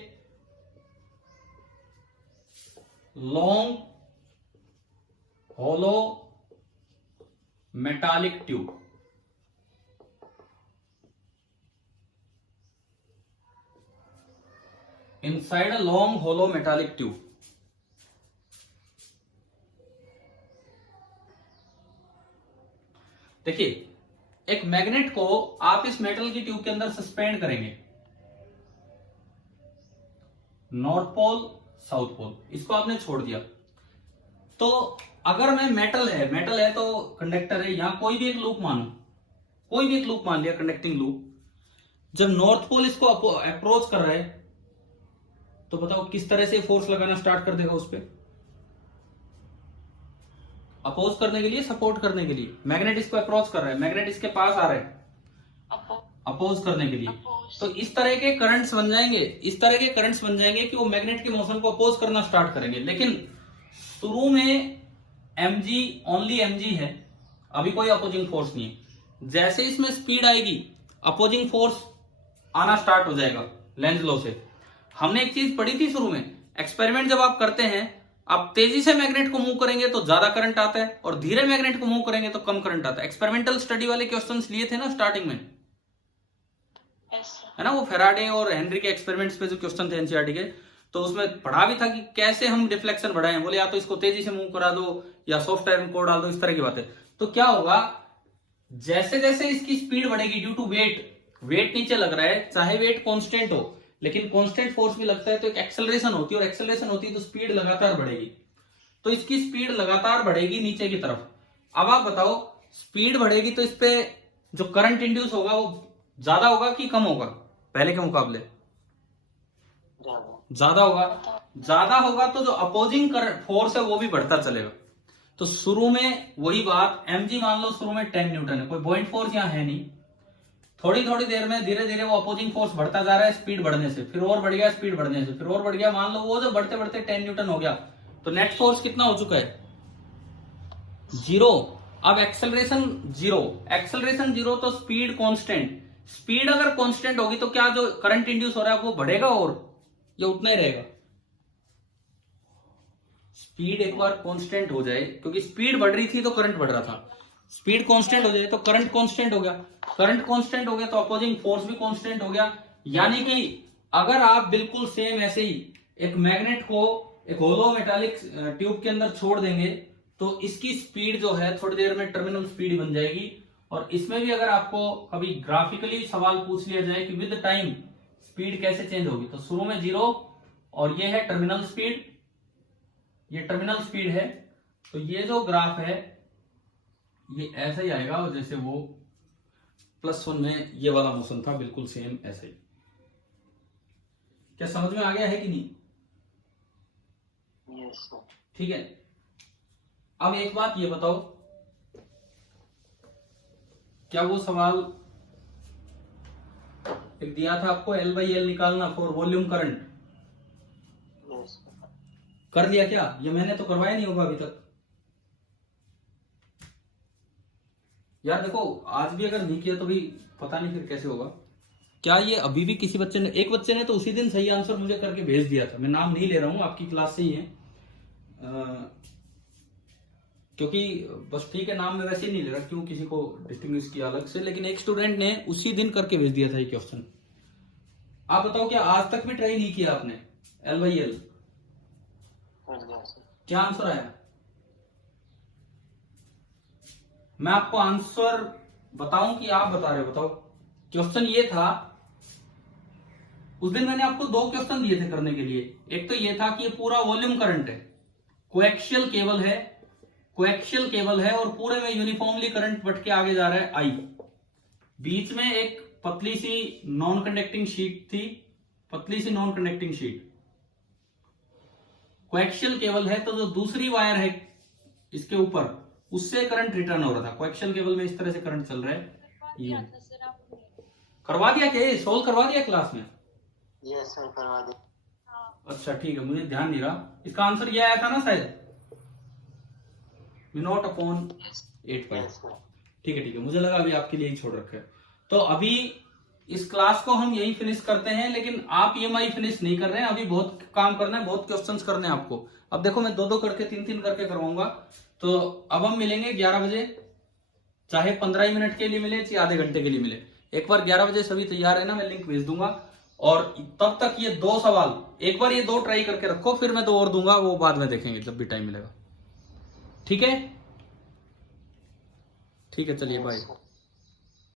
long hollow metallic tube. Inside a long hollow metallic tube. देखिए, एक मैग्नेट को आप इस मेटल की ट्यूब के अंदर सस्पेंड करेंगे, नॉर्थ पोल साउथ पोल, इसको आपने छोड़ दिया, तो अगर मैं मेटल है तो कंडक्टर है, यहां कोई भी एक लूप मानो, कोई भी एक लूप मान लिया कंडक्टिंग लूप, जब नॉर्थ पोल इसको अप्रोच कर रहा है तो बताओ किस तरह से फोर्स लगाना स्टार्ट कर देगा उस पर? अपोज करने के लिए, सपोर्ट करने के लिए। मैग्नेट इसको अप्रोच कर रहा है, मैग्नेट इसके पास आ रहा है अपोज करने के लिए, तो इस तरह के करंट्स बन जाएंगे, इस तरह के करंट्स बन जाएंगे कि वो मैग्नेट के मोशन को अपोज करना स्टार्ट करेंगे। लेकिन शुरू में mg ओनली mg है, अभी कोई अपोजिंग फोर्स नहीं है। जैसे इसमें स्पीड आएगी अपोजिंग फोर्स आना स्टार्ट हो जाएगा लेंज लॉ से। हमने एक चीज पढ़ी थी शुरू में, एक्सपेरिमेंट जब आप करते हैं, आप तेजी से मैग्नेट को मूव करेंगे तो ज्यादा करंट आता है और धीरे मैग्नेट को मूव करेंगे तो कम करंट आता है। एक्सपेरिमेंटल स्टडी वाले क्वेश्चंस लिए थे ना स्टार्टिंग में, है ना, वो फेराडे और हेनरी के एक्सपेरिमेंट्स पे जो क्वेश्चन थे एनसीईआरटी के, तो उसमें पढ़ा भी था कि कैसे हम डिफ्लेक्शन बढ़ाएं। बोले या तो इसको तेजी से मूव करा दो या सॉफ्ट आयरन कोर डाल दो, इस तरह की बातें। तो क्या होगा, जैसे जैसे इसकी स्पीड बढ़ेगी ड्यू टू वेट नीचे लग रहा है, चाहे वेट कांस्टेंट हो, लेकिन कांस्टेंट फोर्स भी लगता है तो एक एक्सेलरेशन होती है, और एक्सेलरेशन होती है तो स्पीड लगातार बढ़ेगी, तो इसकी स्पीड लगातार बढ़ेगी नीचे की तरफ। अब आप बताओ, स्पीड बढ़ेगी तो इस पे जो करंट इंड्यूस होगा वो ज्यादा होगा कि कम होगा पहले के मुकाबले? ज्यादा होगा। ज्यादा होगा तो जो अपोजिंग फोर्स है वो भी बढ़ता चलेगा। तो शुरू में वही बात, mg मान लो शुरू में 10 न्यूटन है, कोई पॉइंट फोर्स यहां है नहीं, थोड़ी थोड़ी देर में धीरे धीरे वो अपोजिंग फोर्स बढ़ता जा रहा है स्पीड बढ़ने से, फिर और बढ़ गया स्पीड बढ़ने से, फिर और बढ़ गया, मान लो वो जो बढ़ते बढ़ते 10 न्यूटन हो गया, तो नेट फोर्स कितना हो चुका है? 0। अब एक्सेलरेशन 0, एक्सेलरेशन 0 तो स्पीड कांस्टेंट। स्पीड अगर कांस्टेंट होगी तो क्या जो करंट इंड्यूस हो रहा है वो बढ़ेगा और या उतना ही रहेगा? स्पीड एक बार कांस्टेंट हो जाए, क्योंकि स्पीड बढ़ रही थी तो करंट बढ़ रहा था, स्पीड कांस्टेंट हो जाए तो करंट कांस्टेंट हो गया, करंट कांस्टेंट हो गया तो अपोजिंग फोर्स भी कांस्टेंट हो गया। यानी कि अगर आप बिल्कुल सेम ऐसे ही एक मैग्नेट को एक होलो मेटालिक ट्यूब के अंदर छोड़ देंगे तो इसकी स्पीड जो है थोड़ी देर में टर्मिनल स्पीड बन जाएगी। और इसमें भी अगर आपको कभी ग्राफिकली सवाल पूछ लिया जाए कि विद टाइम स्पीड कैसे चेंज होगी, तो शुरू में 0 और ये है टर्मिनल स्पीड, ये टर्मिनल स्पीड है, तो ये जो ग्राफ है ये ऐसा ही आएगा जैसे वो +1 में ये वाला मोशन था, बिल्कुल सेम ऐसे ही। क्या समझ में आ गया है कि नहीं? Yes sir. ठीक है। अब एक बात ये बताओ, क्या वो सवाल एक दिया था आपको, L/L निकालना for volume current, Yes, sir. कर लिया क्या? ये मैंने तो करवाया नहीं होगा अभी तक। यार देखो, आज भी अगर नहीं किया तो भी पता नहीं फिर कैसे होगा। क्या ये अभी भी किसी बच्चे ने, एक बच्चे ने तो उसी दिन सही आंसर मुझे करके भेज दिया था, मैं नाम नहीं ले रहा हूं, आपकी क्लास से ही है, क्योंकि बस ठीक है, नाम में वैसे ही नहीं ले रहा, क्यों किसी को डिस्टिंग्विश किया अलग से, लेकिन एक स्टूडेंट ने उसी दिन करके भेज दिया था ये क्वेश्चन। आप बताओ, क्या आज तक भी ट्राई नहीं किया आपने L/L? Yes, sir. क्या आंसर आया? मैं आपको आंसर बताऊं कि आप बता रहे हो? बताओ। क्वेश्चन ये था, उस दिन मैंने आपको 2 क्वेश्चन दिए थे करने के लिए। एक तो ये था कि ये पूरा वॉल्यूम करंट है, कोएक्सियल केबल है, कोएक्सियल केबल है और पूरे में यूनिफॉर्मली करंट बढ़ के आगे जा रहा है I। बीच में एक पतली सी नॉन कंडक्टिंग शीट थी, पतली सी non conducting sheet. Coaxial cable है तो जो दूसरी वायर है इसके ऊपर, उससे करंट रिटर्न हो रहा था। कोएक्सियल केबल में इस तरह से करंट चल रहा है। ये करवा दिया क्या? सोल्व करवा दिया क्लास में? Yes, sir. करवा दे। अच्छा ठीक है, मुझे ध्यान नहीं रहा। इसका आंसर ये आया था ना शायद, V0/8 पाई। Yes, sir. ठीक है, मुझे लगा अभी आपके लिए ही छोड़ रखा है। तो अभी इस क्लास को हम यही फिनिश करते हैं, लेकिन आप EMI फिनिश नहीं कर रहे हैं, अभी बहुत काम करना है, बहुत क्वेश्चंस करने हैं आपको। अब देखो, मैं 2-2 करके 3-3 करके करवाऊंगा। तो अब हम मिलेंगे 11 बजे, चाहे 15 ही मिनट के लिए मिले चाहे आधे घंटे के लिए मिले। एक बार 11 बजे सभी तैयार है ना, मैं लिंक भेज दूंगा। और तब तक ये 2 सवाल, एक बार ये 2 ट्राई करके रखो, फिर मैं 2 और दूंगा, वो बाद में देखेंगे जब भी टाइम मिलेगा। ठीक है, चलिए, बाय।